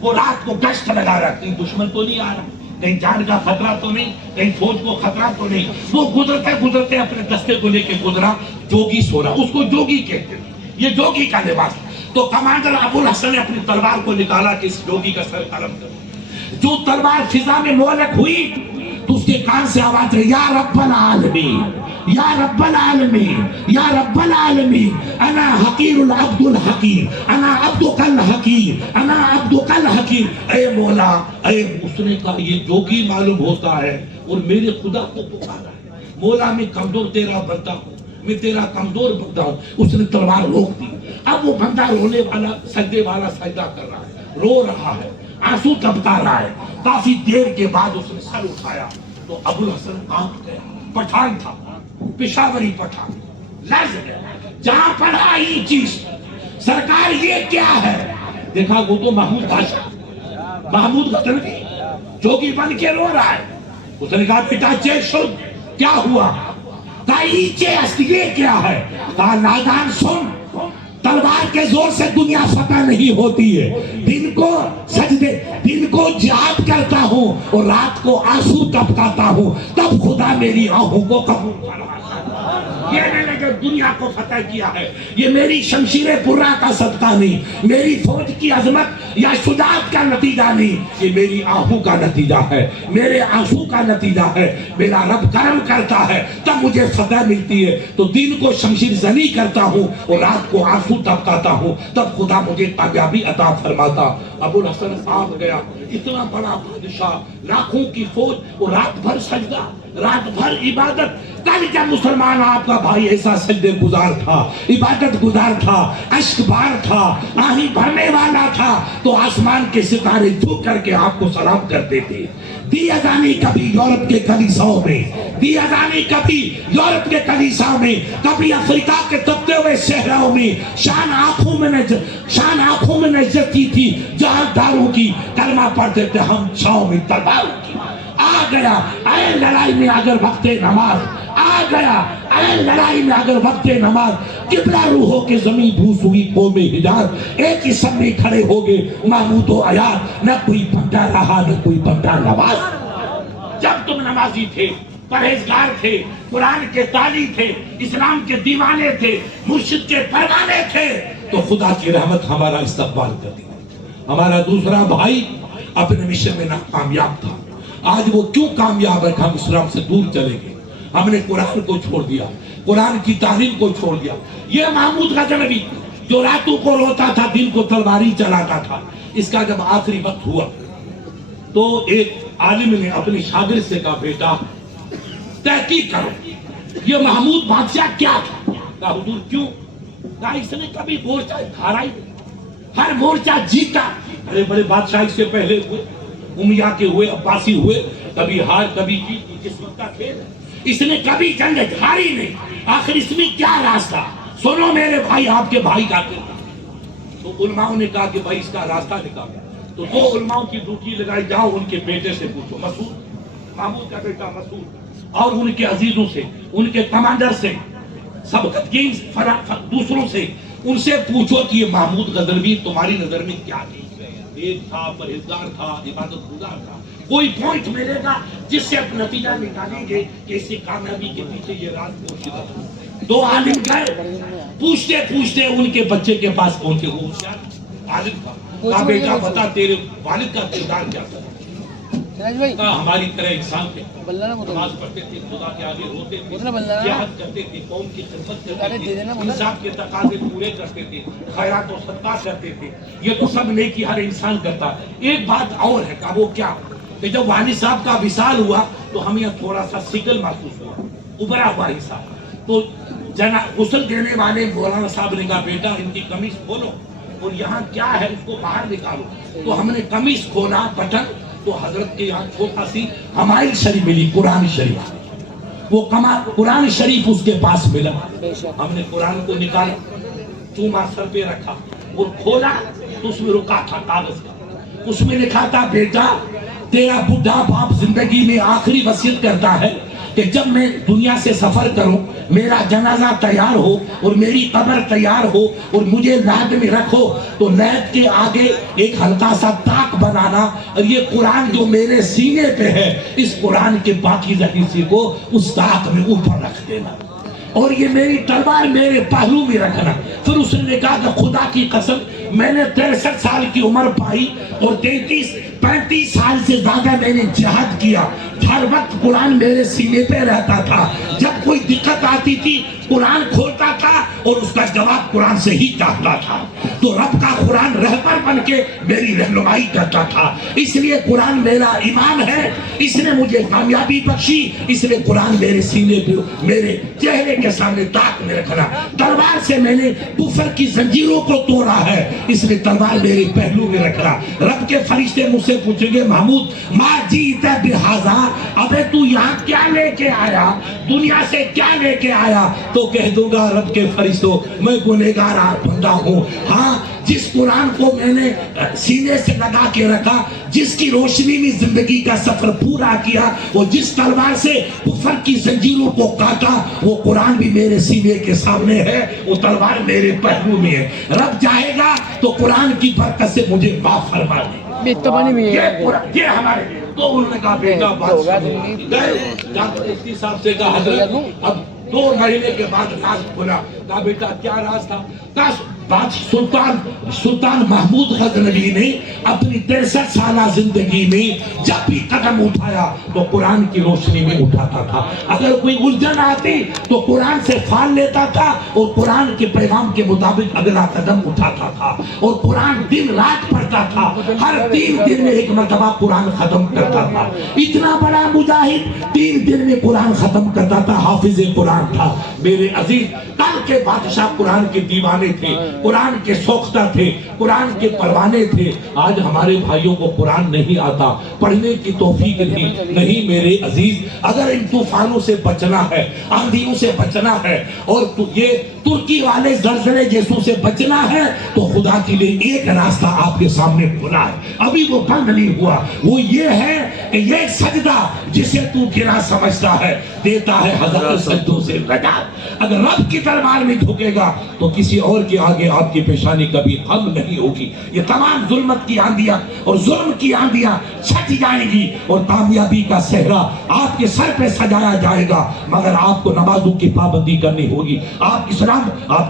وہ رات کو گشت لگا رہا، کہیں دشمن تو نہیں آ رہا، کہیں جان کا خطرہ تو نہیں، کہیں فوج کو خطرہ تو نہیں. وہ گزرتے گزرتے اپنے دستے کو لے کے گزرا، جوگی سو رہا، اس کو جوگی کہتے ہیں، یہ جوگی کا لباس. تو کمانڈر ابو الحسن نے اپنی تلوار کو نکالا کہ اس جوگی کا سر قلم کرو. جو تلوار فضا میں مولک ہوئی تو اس کے کان سے آواز ہے، یا رب العالمین، یا رب العالمین، یا رب العالمین، انا حقیر العبد الحقیر، انا عبدک الحقیر، انا عبدک الحقیر. اے مولا، اے، اس نے کہا یہ جوگی معلوم ہوتا ہے اور میرے خدا کو پکارا ہے. مولا میں کمزور تیرا بندہ ہوں، میں تیرا کمزور بندہ ہوں. اس نے تلوار روک دی. اب وہ بندہ رونے والا، سجدے والا سجدہ کر رہا ہے، رو رہا ہے، آنسو ٹپکا رہا ہے. کافی دیر کے بعد اس نے سر اٹھایا تو ابو الحسن کانپ گیا. پٹھان تھا، پشاوری پٹھان، لرز گیا. جہاں پڑھا یہ چیز، سرکار یہ کیا ہے؟ دیکھا وہ تو محمود بادشاہ، محمود غزنوی جوگی بن کے رو رہا ہے. اس نے کہا بیٹا چیک شد، کیا ہوا؟ کہا یہ کیا ہے؟ کہا نادان سن، تلوار کے زور سے دنیا فتح نہیں ہوتی ہے. دن کو سجدے، دن کو جہاد کرتا ہوں اور رات کو آنسو ٹپکاتا ہوں، تب خدا میری آہوں کو قبول کرتا ہے. یہ میں نے جو دنیا کو فتح کیا ہے، یہ میری شمشیر برا کا صدقہ نہیں، میری فوج کی عظمت یا شجاعت کا نتیجہ نہیں، یہ میری آہوں کا نتیجہ ہے، میرے آنسو کا نتیجہ ہے. میرا رب کرم کرتا ہے تب مجھے فتح ملتی ہے. تو دن کو شمشیر زنی کرتا ہوں اور رات کو آنسو ٹپکاتا ہوں، تب خدا مجھے کامیابی عطا فرماتا. ابو الحسن آپ گیا، اتنا بڑا بادشاہ، لاکھوں کی فوج، اور رات بھر سجدہ، رات بھر عبادت. کل جب مسلمان آپ کا بھائی ایسا سجدے گزار تھا، عبادت گزار تھا، اشک بار تھا، آہیں بھرنے والا تھا، تو آسمان کے ستارے جھک کر کے آپ کو سلام کرتے تھے. دی اذانی کبھی یورپ کے کلیساؤں میں، دی اذانی کبھی یورپ کے کلیساؤں میں، کبھی افریقہ کے تپتے ہوئے صحراؤں میں. شان آنکھوں میں نظر کی تھی جہانداروں کی، کلمہ پڑھتے تھے ہم چھاؤں میں تلواروں کی. آ گیا اے لڑائی میں اگر وقت نماز، آ گیا اے لڑائی میں اگر وقت نماز. قبلہ روحوں کے زمین بھوس ہوئی قوم حجاز، ایک ہی سب میں کھڑے ہو گئے محمود و عیاض. نہ کوئی بندہ رہا نہ کوئی بندہ نواز. جب تم نمازی تھے، پرہیزگار تھے، قرآن کے تالی تھے، اسلام کے دیوانے تھے، مرشد کے پروانے تھے، تو خدا کی رحمت ہمارا استقبال کر دی. ہمارا دوسرا بھائی اپنے مشن میں ناکامیاب تھا. آج وہ کیوں کامیاب ہے کہ ہم اسلام سے دور چلے گئے؟ ہم نے قرآن کو چھوڑ دیا، قرآن کی تعلیم کو چھوڑ دیا. یہ محمود غزنوی جو راتوں کو روتا تھا، دن کو تلواری چلاتا تھا، اس کا جب آخری وقت ہوا تو ایک عالم نے اپنے شاگرد سے کہا بیٹا تحقیق کرو، یہ محمود بادشاہ کیا تھا؟ کہا حضور کیوں؟ کہا اس نے کبھی مورچہ ہارا ہی نہیں، ہر مورچہ جیتا. بڑے بڑے بادشاہ اس سے پہلے ہوئے، امیہ کے ہوئے، عباسی ہوئے، کبھی ہار کبھی جیت، اس وقت کا کھیل ہے. اس نے کبھی جنگ ہاری نہیں. آخر اس میں کیا راستہ؟ سنو میرے بھائی، آپ کے بھائی کا کیا؟ تو علماء نے کہا کہ بھائی اس کا راستہ نکالو. تو دو علماء کی ڈیوٹی لگائی، جاؤ ان کے بیٹے سے پوچھو، مسعود، محمود کا بیٹا مسعود، اور ان کے عزیزوں سے، ان کے کمانڈر سے، سبقتگین دوسروں سے، ان سے پوچھو کہ یہ محمود غزنوی تمہاری نظر میں کیا تھی؟ ایک تھا، پرہیزگار تھا، عبادت گزار تھا. کوئی پوائنٹ ملے گا جس سے آپ نتیجہ نکالیں گے کہ اس کی کامیابی کے پیچھے یہ راز پوشیدہ ہے. دو عالم گئے، پوچھتے پوچھتے ان کے بچے کے پاس پہنچے. وہ عالم تھا، کہا بیٹا بتا تیرے والد کا کردار کیا تھا؟ کہا ہماری طرح انسان تھے، نماز پڑھتے تھے، خدا کے آگے روتے تھے، جہاد کرتے تھے، قوم کی خدمت کرتے تھے، انصاف کے تقاضے پورے کرتے تھے، خیرات و صدقات کرتے تھے. یہ تو سب نیکی ہر انسان کرتا. ایک بات اور ہے، کہا وہ کیا؟ کہ جب والد صاحب کا وصال ہوا تو ہمیں تھوڑا سا سکل محسوس ہوا، ابھرا ہوا حصہ. تو غسل دینے والے مولانا صاحب نے کہا بیٹا ان کی قمیص کھولو اور یہاں کیا ہے اس کو باہر نکالو. تو ہم نے قمیص کھولا، بٹن، تو حضرت کے یہاں چھوٹا سی حمائل شریف ملی، قرآن شریف. وہ قرآن شریف اس کے پاس ملا. ہم نے قرآن کو نکالا، چوما سر پہ رکھا اور کھولا تو اس میں رکا تھا کاغذ کا. اس میں لکھا تھا بیٹا تیرا بڈھا باپ زندگی میں آخری وصیت کرتا ہے کہ جب میں دنیا سے سفر کروں میرا جنازہ تیار ہو اور میری قبر تیار ہو اور مجھے لحد میں رکھو تو لحد کے آگے ایک ہلکا سا طاق بنانا اور یہ قرآن جو میرے سینے پہ ہے اس قرآن کے پاکیزہ حصے کو اس طاق میں اوپر رکھ دینا اور یہ میری تلوار میرے پہلو میں رکھنا. پھر اس نے کہا کہ خدا کی قسم میں نے 63 سال کی عمر پائی اور 35 سال سے زیادہ میں نے جہاد کیا. ہر وقت قرآن میرے سینے پہ رہتا تھا. جب کوئی دقت آتی تھی قرآن کھولتا تھا اور اس کا جواب قرآن سے ہی چاہتا تھا. تو رب کا قرآن رہبر بن کے میری رہنمائی کرتا تھا. اس لیے قرآن میرا امام ہے. اس نے مجھے کامیابی بخشی. اس لیے قرآن میرے سینے پہ میرے چہرے کے سامنے طاق میں رکھنا. تلوار سے میں نے کفر کی زنجیروں کو توڑا ہے. اس لیے تلوار میرے پہلو میں رکھنا. رب کے فرشتے مجھ سے پوچھیں گے محمود ما جیت بہذا ابے تو یہاں کیا لے کے آیا دنیا سے کیا لے کے آیا تو کہہ دوں گا رب کے فرشتوں میں گنہگار بندہ ہوں. ہاں جس قرآن کو میں نے سینے سے لگا کے رکھا جس کی روشنی میں زندگی کا سفر پورا کیا وہ جس تلوار سے کفر کی زنجیروں کو کاٹا وہ قرآن بھی میرے سینے کے سامنے ہے. وہ تلوار میرے پہلو میں ہے. رب چاہے گا تو قرآن کی برکت سے مجھے معاف فرما دے. یہ ہمارے تو انہوں نے کہا بیٹا بات مفتی صاحب سے کہا حضرت اب 2 مہینے کے بعد راز کھلا. کہا بیٹا کیا راز تھا؟ سلطان محمود غزنوی نے اپنی 63 سالہ زندگی میں جب بھی قدم اٹھایا تو قرآن کی روشنی میں اٹھاتا تھا. اگر کوئی الجھن آتی تو قرآن سے پھال لیتا تھا اور قرآن کے پیغام کے مطابق اگلا قدم اٹھاتا تھا اور قرآن دن رات پڑھتا تھا. ہر 3 دن میں ایک مرتبہ قرآن ختم کرتا تھا. اتنا بڑا مجاہد 3 دن میں قرآن ختم کرتا تھا. حافظ قرآن تھا. میرے عزیز کل کے بادشاہ قرآن کے دیوانے تھے قرآن کے سوختہ تھے قرآن کے پروانے تھے. آج ہمارے بھائیوں کو قرآن نہیں آتا پڑھنے کی توفیق نہیں. میرے عزیز اگر ان طوفانوں سے بچنا ہے آندھیوں سے بچنا ہے اور یہ ترکی والے زلزلے جیسوں سے بچنا ہے تو خدا کے لیے ایک راستہ آپ کے سامنے کھلا ہے. ابھی وہ بند نہیں ہوا. وہ یہ ہے کہ یہ سجدہ جسے تو گرا سمجھتا ہے دیتا ہے 1000 سجدوں سے نجات. اگر رب کی دربار میں جھکے گا تو کسی اور کے آگے آپ کی پیشانی کبھی خم نہیں ہوگی. یہ تمام ظلمت کی آندیاں اور ظلم کی آندیاں چھٹ جائیں گی اور کامیابی کا صحرا آپ کے سر پہ سجایا جائے گا. مگر آپ کو نمازوں کی پابندی کرنی ہوگی. آپ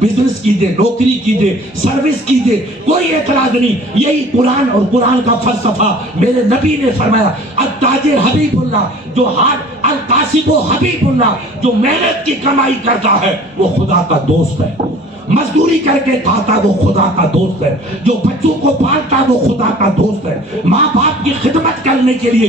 بزنس کیجئے نوکری کیجئے سروس کیجئے کوئی اعتراض نہیں. یہی قرآن اور قرآن کا فلسفہ میرے نبی نے فرمایا التاجر حبیب اللہ جو القاسب حبیب اللہ جو محنت کی کمائی کرتا ہے وہ خدا کا دوست ہے. مزدوری کر کے کھاتا وہ خدا کا دوست ہے. جو بچوں کو پالتا وہ خدا کا دوست ہے. ماں باپ کی خدمت کرنے کے لیے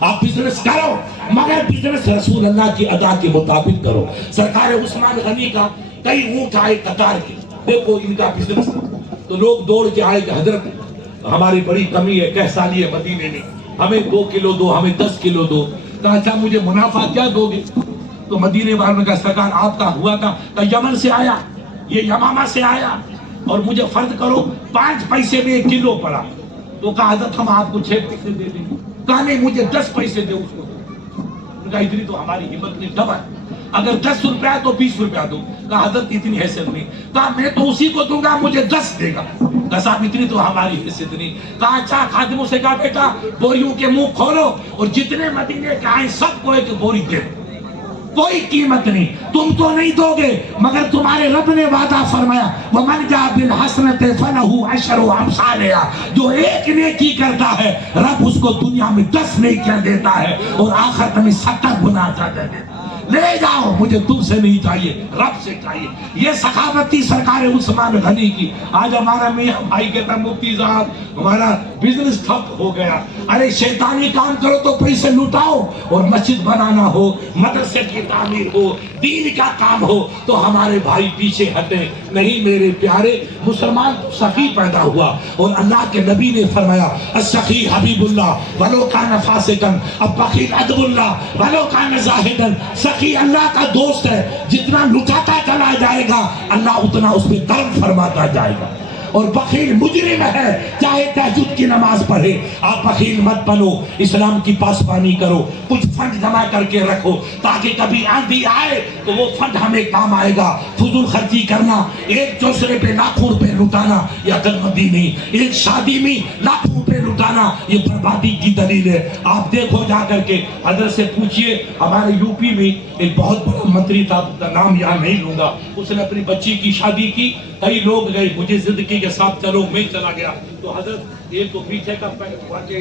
آپ بزنس کرو مگر بزنس رسول اللہ کی ادا کے مطابق کرو. سرکار عثمان غنی کا کئی اونٹ آئے قطار کے دیکھو ان کا بزنس تو لوگ دوڑ کے آئے کہ حضرت ہماری بڑی کمی ہے کہسالی ہے مدینے میں ہمیں 2 کلو دو ہمیں 10 کلو دو. کہا اچھا مجھے منافع کیا دو گے؟ تو مدینے والوں نے کہا سرکار آپ کا ہوا تھا کہ یمن سے آیا یہ یمامہ سے آیا اور مجھے فرض کرو 5 پیسے میں 1 کلو پڑا. تو کہا حضرت ہم آپ کو 6 پیسے دے دیں. کہا نہیں مجھے 10 پیسے دے اس کو. کہا اتنی تو ہماری ہمت نہیں ڈبل اگر 10 روپیہ تو 20 روپیہ دو. کہا حضرت اتنی حیثیت نہیں. کہا میں تو اسی کو دوں گا مجھے 10 دے گا. کہا صاحب اتنی تو ہماری حیثیت نہیں. کہا اچھا خادموں سے کہا بیٹا بوریوں کے منہ کھولو اور جتنے مدینے کے آئے سب کو 1 بوری دے. کوئی قیمت نہیں تم تو نہیں دو گے مگر تمہارے رب نے وعدہ فرمایا وَمَنْ جَاءَ بِالْحَسَنَةِ فَلَهُ عَشْرُ أَمْثَالِهَا. جو ایک نیکی کرتا ہے رب اس کو دنیا میں 10 نیکیاں دیتا ہے اور آخرت میں 70 گنا زیادہ دیتا ہے. لے جاؤ مجھے تم سے نہیں چاہیے رب سے چاہیے. یہ سخاوتی سرکار عثمان غنی کی. آج ہمارا میاں بھائی کہتا مفتی صاحب ہمارا بزنس ٹھپ ہو گیا. ارے شیطانی کام کرو تو پیسے لٹاؤ اور مسجد بنانا ہو مدرسے کی تعمیر ہو دین کا کام ہو تو ہمارے بھائی پیچھے ہٹے نہیں. میرے پیارے مسلمان سخی پیدا ہوا اور اللہ کے نبی نے فرمایا السخی حبیب اللہ ولو کان فاسقا البخیل عدو اللہ ولو کان زاہدا. سخی اللہ کا دوست ہے. جتنا لٹاتا چلا جائے گا اللہ اتنا اس پہ کرم فرماتا جائے گا. اور بخیل مجرم ہے چاہے تہجد کی نماز پڑھے. آپ بخیل مت بنو, اسلام کی پاسبانی کرو, کچھ فنڈ جمع کر کے رکھو تاکہ کبھی آندھی آئے تو وہ فنڈ ہمیں کام آئے گا. فضول خرچی کرنا, ایک دوسرے پہ لاکھوں روپے لٹانا یہ عقلمندی نہیں, ایک شادی میں لاکھوں روپے لٹانا یہ بربادی کی دلیل ہے. آپ دیکھو جا کر کے حضرت سے پوچھئے, ہمارے یو پی میں ایک بہت بڑا منتری تھا, نام یہاں نہیں لوں گا, اس نے اپنی بچی کی شادی کی, کئی لوگ گئے, مجھے زندگی کے ساتھ چلو, میں چلا گیا. تو حضرت ایک تو پیچھے کا واقع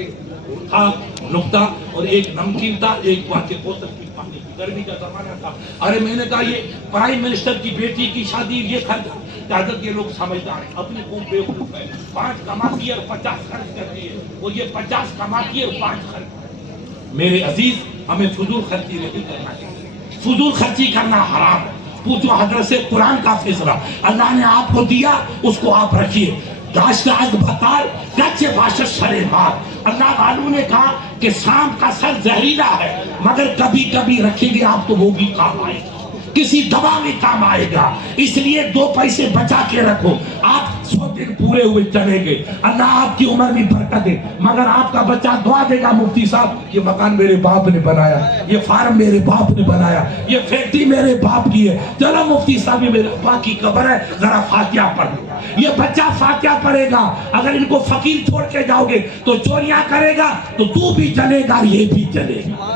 تھا نقطہ اور ایک نمکین تھا, ایک واقع بوتل کی پانی کی, گرمی کا زمانہ تھا. ارے میں نے کہا یہ پرائم منسٹر کی بیٹی کی شادی, یہ خرچ. حضرت یہ لوگ سمجھدار ہیں, اپنے قوم بیوقوف ہے, 5 کماتی ہے اور 50 خرچ کرتی ہے, اور یہ 50 کماتی ہے اور 5 خرچ. میرے عزیز ہمیں فضول خرچی نہیں کرنا چاہیے, فضول خرچی کرنا حرام ہے. پوچھو حضرت سے قرآن کا فیصلہ, اللہ نے آپ کو دیا اس کو آپ رکھیے. داشت از بطال گچ باشد سر مار, اللہ والوں نے کہا کہ سانپ کا سر زہریلا ہے مگر کبھی کبھی رکھیں گے آپ تو وہ بھی کام آئے گا, کسی دوا میں کام آئے گا. اس لیے 2 پیسے بچا کے رکھو. آپ 100 دن پورے ہوئے چلے گئے, اللہ آپ کی عمر میں برکت دے, مگر آپ کا بچہ دعا دے گا, مفتی صاحب یہ مکان میرے باپ نے بنایا, یہ فارم میرے باپ نے بنایا, یہ فیکٹری میرے باپ کی ہے. چلو مفتی صاحب یہ میرے ابا کی قبر ہے, ذرا فاتحہ پڑھ لو. یہ بچہ فاتحہ پڑھے گا. اگر ان کو فقیر چھوڑ کے جاؤ گے تو چوریاں کرے گا, تو بھی چلے گا, یہ بھی چلے گا.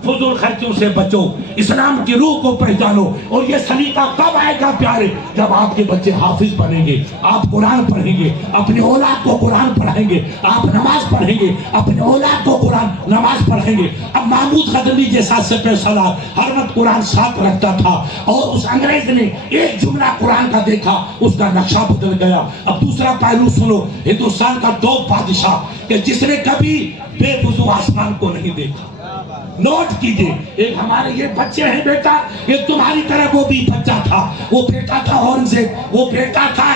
فضول خرچوں سے بچو, اسلام کی روح کو پہچانو. اور یہ سلیقہ کب آئے گا پیارے, جب آپ کے بچے حافظ بنیں گے, آپ قرآن پڑھیں گے, اپنے اولاد کو قرآن پڑھائیں گے, آپ نماز پڑھیں گے, اپنے اولاد کو قرآن نماز پڑھیں گے. اب محمود غزنوی جیسا سپہ سالار ہر وقت قرآن ساتھ رکھتا تھا, اور اس انگریز نے ایک جملہ قرآن کا دیکھا, اس کا نقشہ بدل گیا. اب دوسرا پہلو سنو, ہندوستان کا 2 بادشاہ کہ جس نے کبھی بے وضو آسمان کو نہیں دیکھا. نوٹ کیجئے, ایک ہمارے یہ بچے ہیں بیٹا, ایک تمہاری طرح وہ بھی بچہ تھا, وہ بیٹا تھا اورنگزیب, وہ بیٹا تھا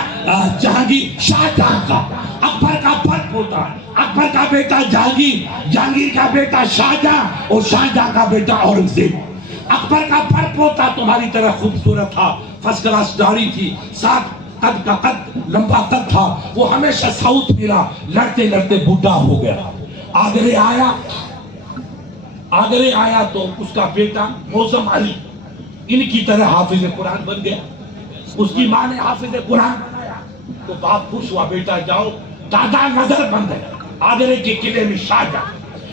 جہانگیر, شاہ جہاں کا. اکبر کا فرق ہوتا, اکبر کا بیٹا جہانگیر, جہانگیر کا بیٹا شاہ جہاں, اور شاہ جہاں کا بیٹا اورنگزیب. اکبر کا فرق ہوتا, تمہاری طرح خوبصورت تھا, فرسٹ کلاس داڑھی تھی, 7 قد کا قد, لمبا قد تھا, وہ ہمیشہ ساؤتھ ملا, لڑتے لڑتے بڈھا ہو گیا. آگرے آیا تو اس کا بیٹا موزم علی ان کی طرح حافظ قرآن بن گیا. اس کی ماں نے حافظ قرآن بنایا تو باپ خوش ہوا, بیٹا جاؤ. دادا نظر بند ہے آگرے کے قلعے میں شاہ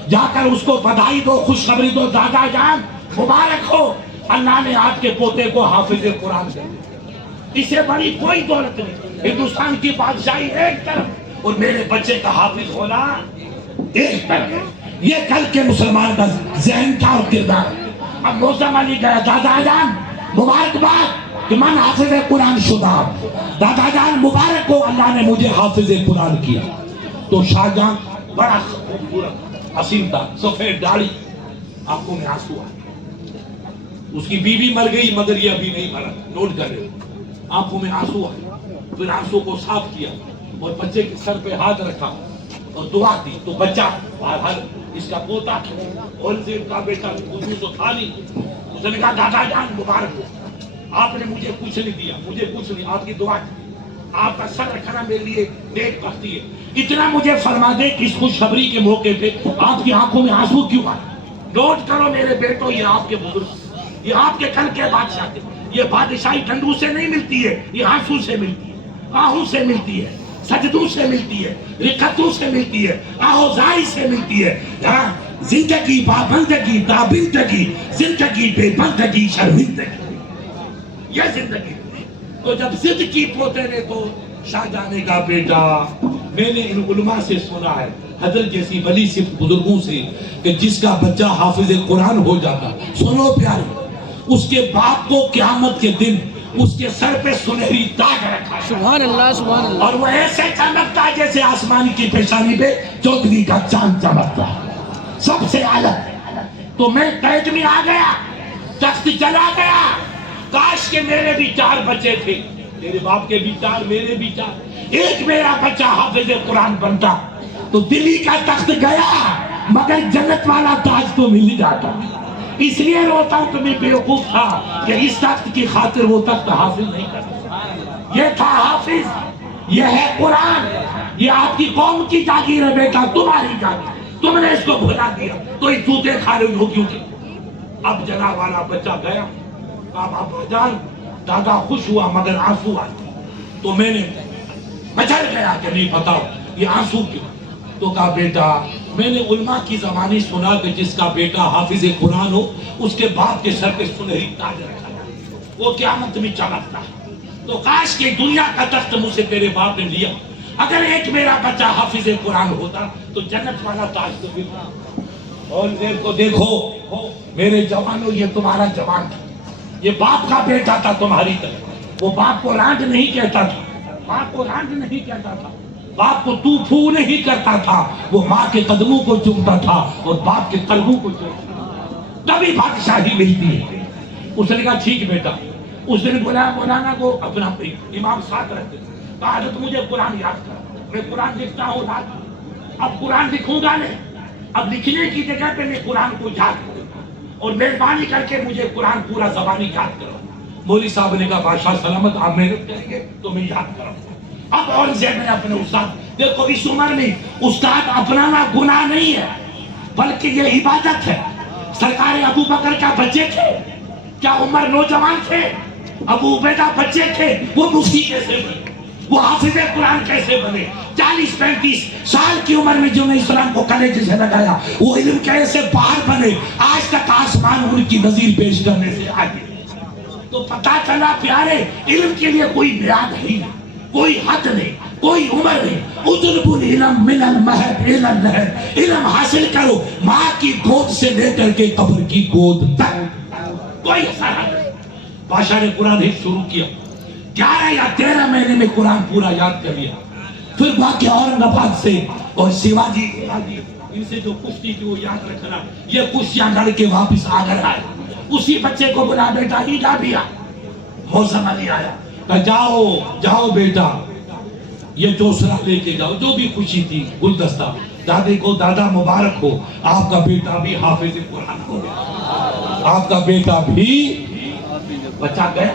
جا کر اس کو بدائی دو, خوشخبری دو, دادا جان مبارک ہو, اللہ نے آپ کے پوتے کو حافظ قرآن دے دیا. اسے بڑی کوئی دولت نہیں. ہندوستان کی بادشاہی ایک طرف اور میرے بچے کا حافظ ہونا ایک طرف. یہ کل کے مسلمان کا ذہن تھا اور کردار. اب موسم علی گیا, دادا جان مبارکباد کہ من حافظ قرآن شدہ, دادا جان مبارک ہو, اللہ نے مجھے حافظ قرآن کیا. تو شاہجہاں بڑا خوبصورت حسین تھا, سفید داڑھی, آنکھوں میں آنسو آئے. اس کی بیوی مر گئی مگر یہ ابھی نہیں مرا, نوٹ کر رہے, آنکھوں میں آنسو آئے. پھر آنسو کو صاف کیا اور بچے کے سر پہ ہاتھ رکھا اور دعا دی. تو بچہ بہرحال اس کا پوتا اورنگزیب کا بیٹا وضو تو تھا نہیں. اس نے کہا دادا جان مبارک ہو, آپ نے مجھے کچھ نہیں دیا, مجھے کچھ نہیں, آپ کی دعا کی, آپ کا سر رکھنا میرے لیے نیک بختی ہے. اتنا مجھے فرما دے کہ اس خوشخبری کے موقع پہ آپ کی آنکھوں میں آنسو کیوں آئے. نوٹ کرو میرے بیٹو, یہ آپ کے بزرگ, یہ آپ کے کل کے بادشاہ تھے. یہ بادشاہی ڈنڈو سے نہیں ملتی ہے, یہ آنسو سے ملتی ہے, آہوں سے ملتی ہے, سجدوں سے ملتی ہے, رکعتوں سے ملتی ہے, آہوزائی سے ملتی ہے. زندگی پابندگی تابندگی, زندگی بے بندگی شرمندگی, یہ زندگی. تو جب ضد کی پوتے نے تو شاہجہاں نے کہا بیٹا, میں نے ان علماء سے سنا ہے, حضرت جیسی ولی صرف بزرگوں سے, کہ جس کا بچہ حافظ قرآن ہو جاتا, سنو پیارے, اس کے باپ کو قیامت کے دن اس کے سر پہ سنہری تاج رکھا ہے. سبحان اللہ, سبحان اللہ. اور وہ ایسے چمکتا ہے جیسے آسمانی کی پیشانی پہ چودھری کا چاند چمکتا ہے, سب سے الگ. تو میں قید میں آ گیا, تخت چلا گیا. کاش کہ میرے بھی 4 بچے تھے, میرے باپ کے بھی 4, میرے بھی 4, ایک میرا بچہ حافظ قرآن بنتا تو دلی کا تخت گیا مگر جنت والا تاج تو مل جاتا. اس لیے روتا ہوں کہ میں بیوقوف تھا کہ اس تخت کی خاطر وہ تخت حاصل نہیں کرتا. یہ تھا حافظ, یہ ہے قرآن، یہ آپ کی قوم کی جاگیر ہے بیٹا، تمہاری جاگیر، تم نے اس کو بھلا دیا تو یہ چوتے کھا رہے ہو کیوں کی؟ اب جناب والا بچہ گیا، کہا بابا جان دادا خوش ہوا مگر آنسو آئے، تو میں نے مچل گیا کہ نہیں بتاؤ یہ آنسو کیوں؟ تو کہا بیٹا میں نے علماء کی زبانی سنا کہ جس کا بیٹا حافظ قرآن ہو اس کے باپ کے سر پہ سنہری تاج رکھا جائے، وہ قیامت میں چمکتا ہے، تو کاش کہ دنیا کا تخت مجھ سے تیرے باپ نے لیا، اگر ایک میرا بچہ حافظ قرآن ہوتا تو جنت والا تاج تو ملتا۔ اور کو دیکھو میرے جوانوں، یہ تمہارا جوان تھا، یہ باپ کا بیٹا تھا تمہاری طرح، وہ باپ کو رانٹ نہیں کہتا تھا، باپ کو رانٹ نہیں کہتا تھا، باپ کو تو پھو نہیں کرتا تھا، وہ ماں کے قدموں کو چومتا تھا اور باپ کے قلبوں کو چومتا تھا، تبھی بادشاہی ملتی ہے۔ اس نے کہا ٹھیک بیٹا، اس دن بلایا مولانا کو، اپنا امام ساتھ رکھتے، کہا حضرت مجھے قرآن یاد کر، میں قرآن لکھتا ہوں رات، اب قرآن لکھوں گا نہیں، اب لکھنے کی جگہ پہ میں قرآن کو یاد کروں اور مہربانی کر کے مجھے قرآن پورا زبانی یاد کرو۔ مولوی صاحب نے کہا بادشاہ سلامت، آپ محنت کریں گے تو میں یاد کروں۔ اب اورنگزیب نے اپنے استاد، دیکھو اس عمر میں استاد اپنانا گناہ نہیں ہے بلکہ یہ عبادت ہے۔ سرکار ابو بکر کا بچے تھے، کیا عمر نوجوان تھے؟ ابو عبیدہ بچے تھے، وہ مفتی کیسے بنے؟ وہ حافظ قرآن کیسے بنے؟ 40-35 سال کی عمر میں جو نے اسلام کو کلیجے سے لگایا، وہ علم کیسے باہر بنے؟ آج تک آسمان ان کی نظیر پیش کرنے سے آگے۔ تو پتا چلا پیارے، علم کے لیے کوئی میعاد نہیں، کوئی حد نہیں، کوئی عمر نہیں۔ اطلبوا العلم من المہد الی اللحد، علم حاصل کرو ماں کی گود سے لے کر کے قبر کی گود تک، کوئی سارا نہیں۔ بادشاہ نے قرآن حفظ شروع کیا، 11 یا 13 مہینے میں قرآن پورا یاد کر لیا۔ پھر باقی اورنگ آباد سے اور شیواجی ان سے جو کشتی تھی وہ یاد رکھنا، یہ کشتیاں لڑ کے واپس آ کر آئے۔ اسی بچے کو بلا بیٹا عیدا بھی آ، موسم علی آیا، کہا جاؤ جاؤ بیٹا یہ چوسرا لے کے جاؤ، جو بھی خوشی تھی گلدستہ، دادے کو دادا مبارک ہو، آپ کا بیٹا بھی حافظ قرآن ہو گیا، آپ کا بیٹا بھی۔ بچہ گیا،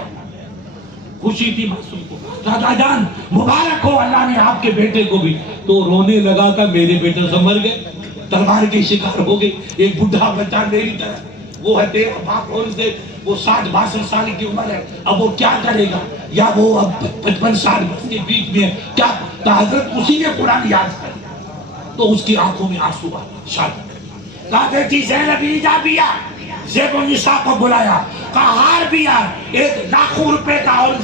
خوشی تھی معصوم کو، دادا جان مبارک ہو اللہ نے آپ کے بیٹے کو بھی، تو رونے لگا کہ میرے بیٹے سے مر گئے، تلوار کے شکار ہو گئے، ایک بڈھا بچہ میری طرح، وہ ہے تیرا باپ اور سے وہ 60-62 سال کی عمر ہے، اب وہ کیا کرے گا، یا وہ اب 55 سال کے بیچ میں ہے کیا؟ تو حضرت اسی نے قرآن یاد کر، تو اس کی آنکھوں میں آنسو آیا، شاید کہا بیٹی زینب عیدا بھی آ، زیب النساء کو بلایا، کہا ہار بھی آ، 1 لاکھوں روپے کا اور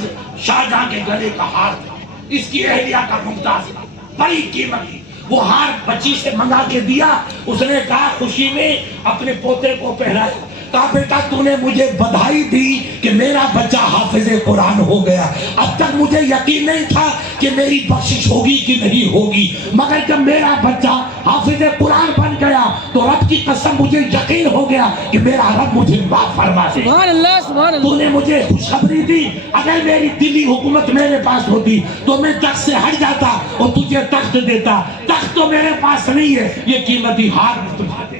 شاہجہاں کے گلے کا ہار تھا، اس کی اہلیہ کا ممتاز تھا، بڑی قیمتی، وہ ہار بچی سے منگا کے دیا، اس نے کہا خوشی میں اپنے پوتے کو پہنایا، کہا بیٹا تو نے مجھے بدھائی دی کہ میرا بچہ حافظ قرآن ہو گیا، اب تک مجھے یقین نہیں تھا کہ میری بخشش ہوگی کہ نہیں ہوگی، مگر جب میرا بچہ حافظ قرآن بن گیا تو رب کی قسم مجھے یقین ہو گیا کہ میرا رب مجھے معاف فرما دے۔ سبحان اللہ سبحان اللہ۔ تو نے مجھے خوشخبری دی، اگر میری دلی حکومت میرے پاس ہوتی تو میں تخت سے ہٹ جاتا اور تجھے تخت دیتا، تخت تو میرے پاس نہیں ہے، یہ قیمتی ہار میں تمہا دے،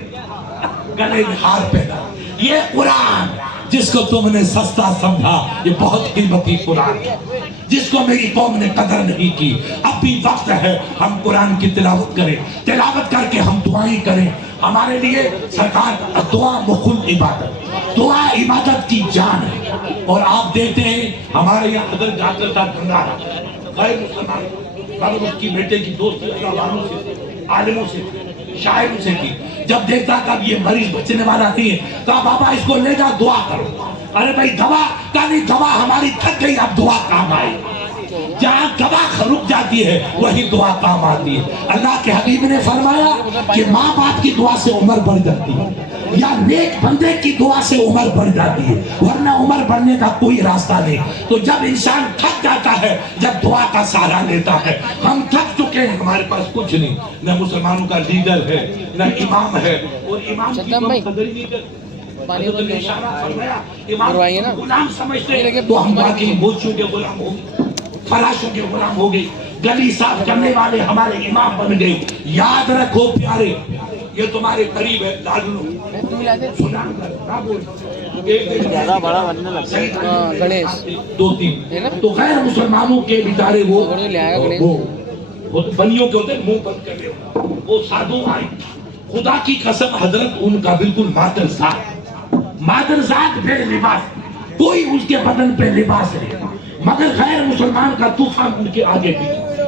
گلے میں ہار پہنا۔ یہ قرآن جس کو تم نے سستا سمجھا، یہ بہت قیمتی قرآن ہے، جس کو میری قوم نے قدر نہیں کی۔ اب بھی وقت ہے ہم قرآن کی تلاوت کریں، تلاوت کر کے ہم دعائیں کریں۔ ہمارے لیے سرکار دعا مخل عبادت، دعا عبادت کی جان ہے، اور آپ دیکھتے ہیں ہمارے یہاں حضرت جاتا تھا بھنڈارا، غیر مسلمان مگر اس کی بیٹے کی دوستی اللہ والوں سے، عالموں سے، شاعروں سے کی، جب دیکھتا کہ اب یہ مریض بچنے والا نہیں ہے، کہا بابا اس کو لے جا دعا کرو۔ ارے بھائی دوا، کہا نہیں دوا ہماری تھک گئی، اب دعا کام آئے، جہاں دوا رک جاتی ہے وہی دعا کام آتی ہے۔ اللہ کے حبیب نے فرمایا کہ ماں باپ کی دعا سے عمر بڑھ جاتی ہے، یا نیک بندے کی دعا سے عمر بڑھ جاتی ہے، ورنہ عمر بڑھنے کا کوئی راستہ نہیں۔ تو جب انسان تھک جاتا ہے، جب دعا کا سہارا لیتا ہے، ہم تھک چکے ہیں، ہمارے پاس کچھ نہیں، نہ مسلمانوں کا لیڈر ہے، نہ امام ہے، اور امام کی تو قدر ہی نہیں کرتے۔ حضرت نے اشارہ فرمایا امام کو غلام سمجھتے ہیں، تو ہم باقی موچوں کے غلام ہوں گے، فراشوں کے غلام ہو گئے، گلی صاف کرنے والے ہمارے امام بن گئے۔ یاد رکھو پیارے، یہ تمہارے قریب ہے، لالو زیادہ بڑا بننے لگتا ہے گنیش دو تین تو غیر مسلمانوں کے بیچارے وہ بنیوں کے ہوتے منہ بند کر رہے وہ سادھو آئی خدا کی قسم حضرت ان کا بالکل مادرزاد بے لباس کوئی اس کے بدن پہ لباس نہیں مگر غیر مسلمان کا طوفان ان کے آگے بھی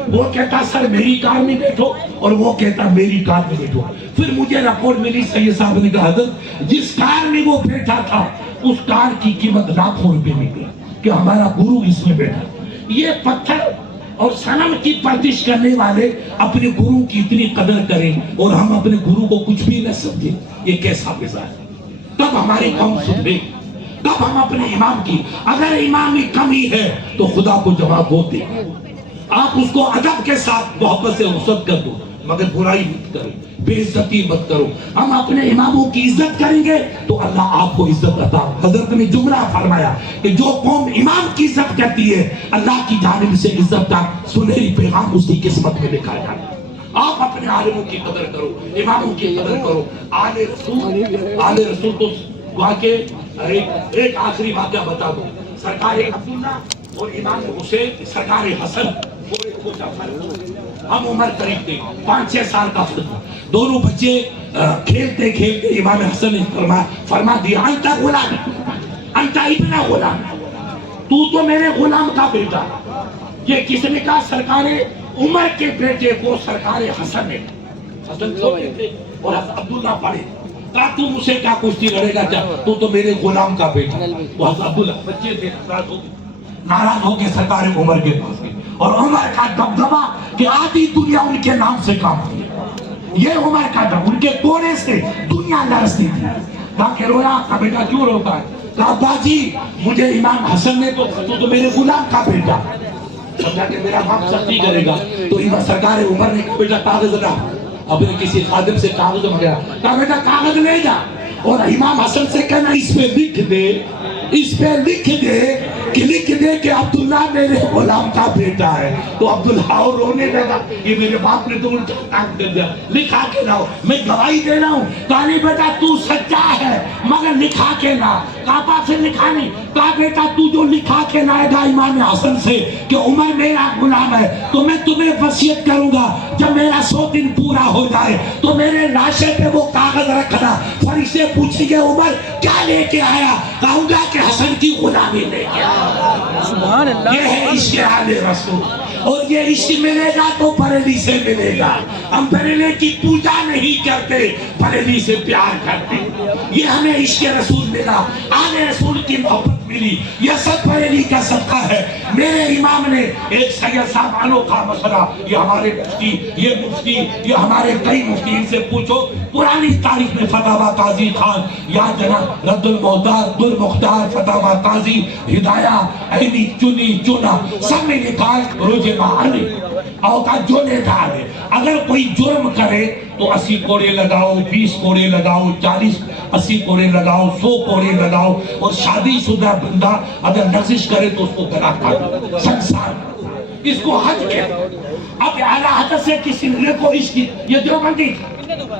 وہ کہتا سر میری کار میں بیٹھو اور وہ کہتا میری کار میں بیٹھو پھر مجھے رپورٹ ملی سید صاحب نے کہا حضرت جس کار میں وہ بیٹھا تھا اس کار کی قیمت لاکھوں روپے نکلی کہ ہمارا گرو اس میں بیٹھا یہ پتھر اور صنم کی پرستش کرنے والے اپنے گرو کی اتنی قدر کریں اور ہم اپنے گرو کو کچھ بھی نہ سمجھیں یہ کیسا مزاج ہے تب ہماری قوم سدھرے تب ہم اپنے امام کی اگر امام میں کمی ہے تو خدا کو جواب ہوتے آپ اس کو ادب کے ساتھ محبت سے رخصت کر دو مگر برائی مت کرو بے عزتی مت کرو ہم اپنے اماموں کی عزت کریں گے تو اللہ آپ کو عزت عطا حضرت نے جملہ فرمایا کہ جو قوم امام کی عزت کرتی ہے اللہ کی جانب سے عزت کا سنہری پیغام اس کی قسمت میں لکھا جاتا ہے آپ اپنے عالموں کی قدر کرو اماموں کی قدر کرو آل رسول تو واقع ایک آخری واقعہ بتا دو سرکار عبداللہ اور امام حسین سرکار حسن ہم عمر قریب تھے 5-6 سال کا فرق دونوں بچے کھیلتے کھیلتے امام حسن نے فرما دیا انت غلام انت ابن غلام تو میرے غلام کا بیٹا یہ کس نے کہا سرکار عمر کے بیٹے کو سرکار حسن نے حسن چھوٹے تھے اور عبداللہ بڑے کہا تو مجھ سے کیا کشتی لڑے گا کیا تو میرے غلام کا بیٹا وہ حضرت عبداللہ بچے تھے ناراض ہو کے سرکار عمر کے پاس گئے اور عمر کا دبدبا کہ آدھی دنیا ان کے نام سے کام کی یہ عمر کا دب ان کے کوڑے سے دنیا لرزتی تھی کہا کہ رویا کا بیٹا کیوں روتا ہے کہا ابا جی مجھے امام حسن نے تو میرے غلام کا بیٹا سمجھا کہ میرا باپ سختی کرے گا تو سرکار عمر نے کہا بیٹا کاغذ لا اپنے کسی خادم سے کاغذ منگایا کہا بیٹا کاغذ لے جا اور امام حسن سے کہنا اس پہ لکھ دے کہ عبداللہ میرے غلام کا بیٹا ہے تو عبداللہ اور رونے لگا یہ میرے باپ نے تو الٹا کام کر دیا لکھا کے لاؤ میں گواہی دے رہا ہوں کہا نہیں بیٹا تو سچا ہے مگر لکھا کے لا کہا باپ سے لکھا نہیں کہا بیٹا تو جو لکھا کے لائے گا امام حسن سے کہ عمر میرا غلام ہے تو میں تمہیں وصیت کروں گا جب میرا 100 دن پورا ہو جائے تو میرے لاشے پہ وہ کاغذ رکھنا فرشتے پوچھیں گے عمر کیا لے کے آیا کہوں گا کہ حسن کی غلامی لے کے آیا سبحان اللہ یہ ہے عشق آل رسول اور یہ عشق ملے گا تو بریلی سے ملے گا ہم بریلی کی پوجا نہیں کرتے بریلی سے پیار کرتے یہ ہمیں عشق رسول ملا آل رسول کی محبت ملی یہ سب بریلی کا صدقہ ہے میرے امام نے ایک سید صاحب انوکھا مسئلہ یہ ہمارے مفتی یہ ہمارے کئی مفتی ان سے پوچھو پرانی تاریخ میں فتاوی قاضی خان یا جناب رد المختار دلمختار فتاوی قاضی ہدایہ عینی چنی چنا سب میں نکال روز معانی اوقات جو لے ڈالے اگر کوئی جرم کرے تو 80 کوڑے لگاؤ 20 کوڑے لگاؤ 40-80 کوڑے لگاؤ 100 کوڑے لگاؤ اور شادی شدہ بندہ اگر لغزش کرے تو اس کو گناہ کاٹو سنسار اس کو حج کیا اب اعلیٰ حضرت سے کسی نے کو عشق یہ دیوبندی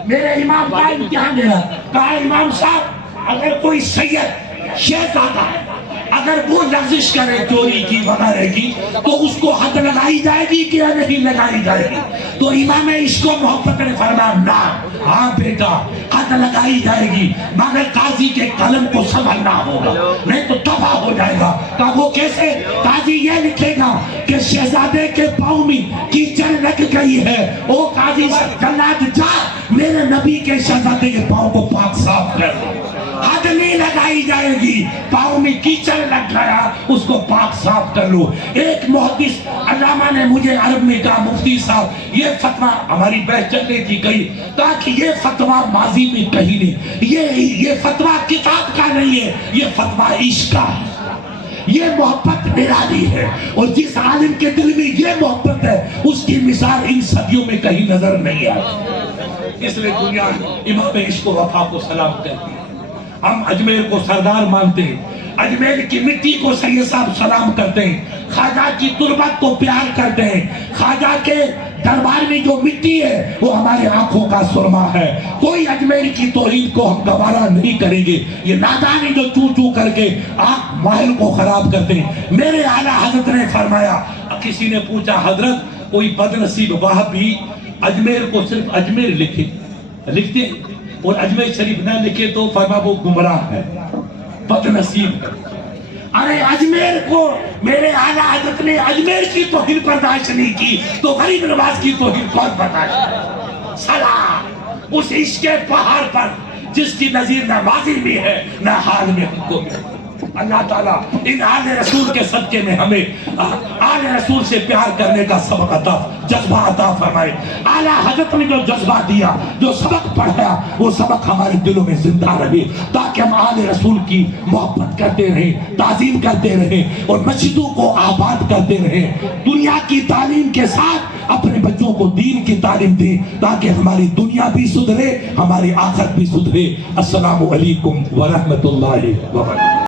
میرے امام کا امتحان دے رہا کہا امام صاحب اگر کوئی سید شہزادہ اگر وہ لغزش کرے چوری کی وغیرہ کی تو اس کو حد لگائی جائے گی کہ نہیں لگائی جائے گی تو امام عشق و محبت نے فرمایا نا ہاں بیٹا حد لگائی جائے گی مگر قاضی کے قلم کو سنبھلنا ہوگا نہیں تو تباہ ہو جائے گا کہ وہ کیسے قاضی یہ لکھے گا کہ شہزادے کے پاؤں میں کیچڑ لگ گئی ہے او قاضی جلاد جا میرے نبی کے شہزادے کے پاؤں کو پاک صاف کر دو حد نہیں لگائی جائے گی پاؤں میں کیچڑ لگ گیا اس کو پاک صاف کر لو ایک محدث علامہ نے مجھے عرب میں کہا مفتی صاحب یہ فتویٰ ہماری بحث چل رہی تھی کہیں تاکہ یہ فتویٰ ماضی میں کہیں نہیں یہ فتویٰ کتاب کا نہیں ہے یہ فتویٰ عشق کا ہے یہ محبت نرالی ہے اور جس عالم کے دل میں یہ محبت ہے اس کی مثال ان صدیوں میں کہیں نظر نہیں آتی اس لیے دنیا امام عشق و وفا کو سلام کرتی ہے ہم اجمیر کو سردار مانتے ہیں اجمیر کی مٹی کو سید صاحب سلام کرتے ہیں خواجہ کی تربت کو پیار کرتے ہیں خواجہ کے دربار میں جو مٹی ہے وہ ہماری آنکھوں کا سرما ہے. کوئی اجمیر کی توہین کو ہم گوارا نہیں کریں گے. یہ نادانی جو چو چو کر کے آنکھ ماحول کو خراب کرتے ہیں. میرے اعلیٰ حضرت نے فرمایا, کسی نے پوچھا حضرت کوئی بد نصیب وہابی اجمیر کو صرف اجمیر لکھتے اور اجمیر شریف نہ لکھے تو فرما وہ گمراہ ہے, بد نصیب ہے. ارے اجمیر کو میرے اعلیٰ حضرت نے اجمیر کی توہین برداشت نہیں کی تو غریب نواز کی توہین کون برداشت؟ سلام اس عشق پہاڑ پر جس کی نظیر نہ ماضی میں ہے نہ حال میں ہم کو ہے. اللہ تعالیٰ ان آل رسول کے صدقے میں ہمیں آل رسول سے پیار کرنے کا سبق جذبہ عطا فرمائے. اعلیٰ حضرت نے جو جذبہ دیا, جو سبق پڑھایا, وہ سبق ہمارے دلوں میں زندہ رہے تاکہ ہم آل رسول کی محبت کرتے رہیں, تعظیم کرتے رہیں اور مسجدوں کو آباد کرتے رہیں. دنیا کی تعلیم کے ساتھ اپنے بچوں کو دین کی تعلیم دیں تاکہ ہماری دنیا بھی سدھرے, ہماری آخرت بھی سدھرے. السلام علیکم ورحمۃ اللہ وبرکاتہ.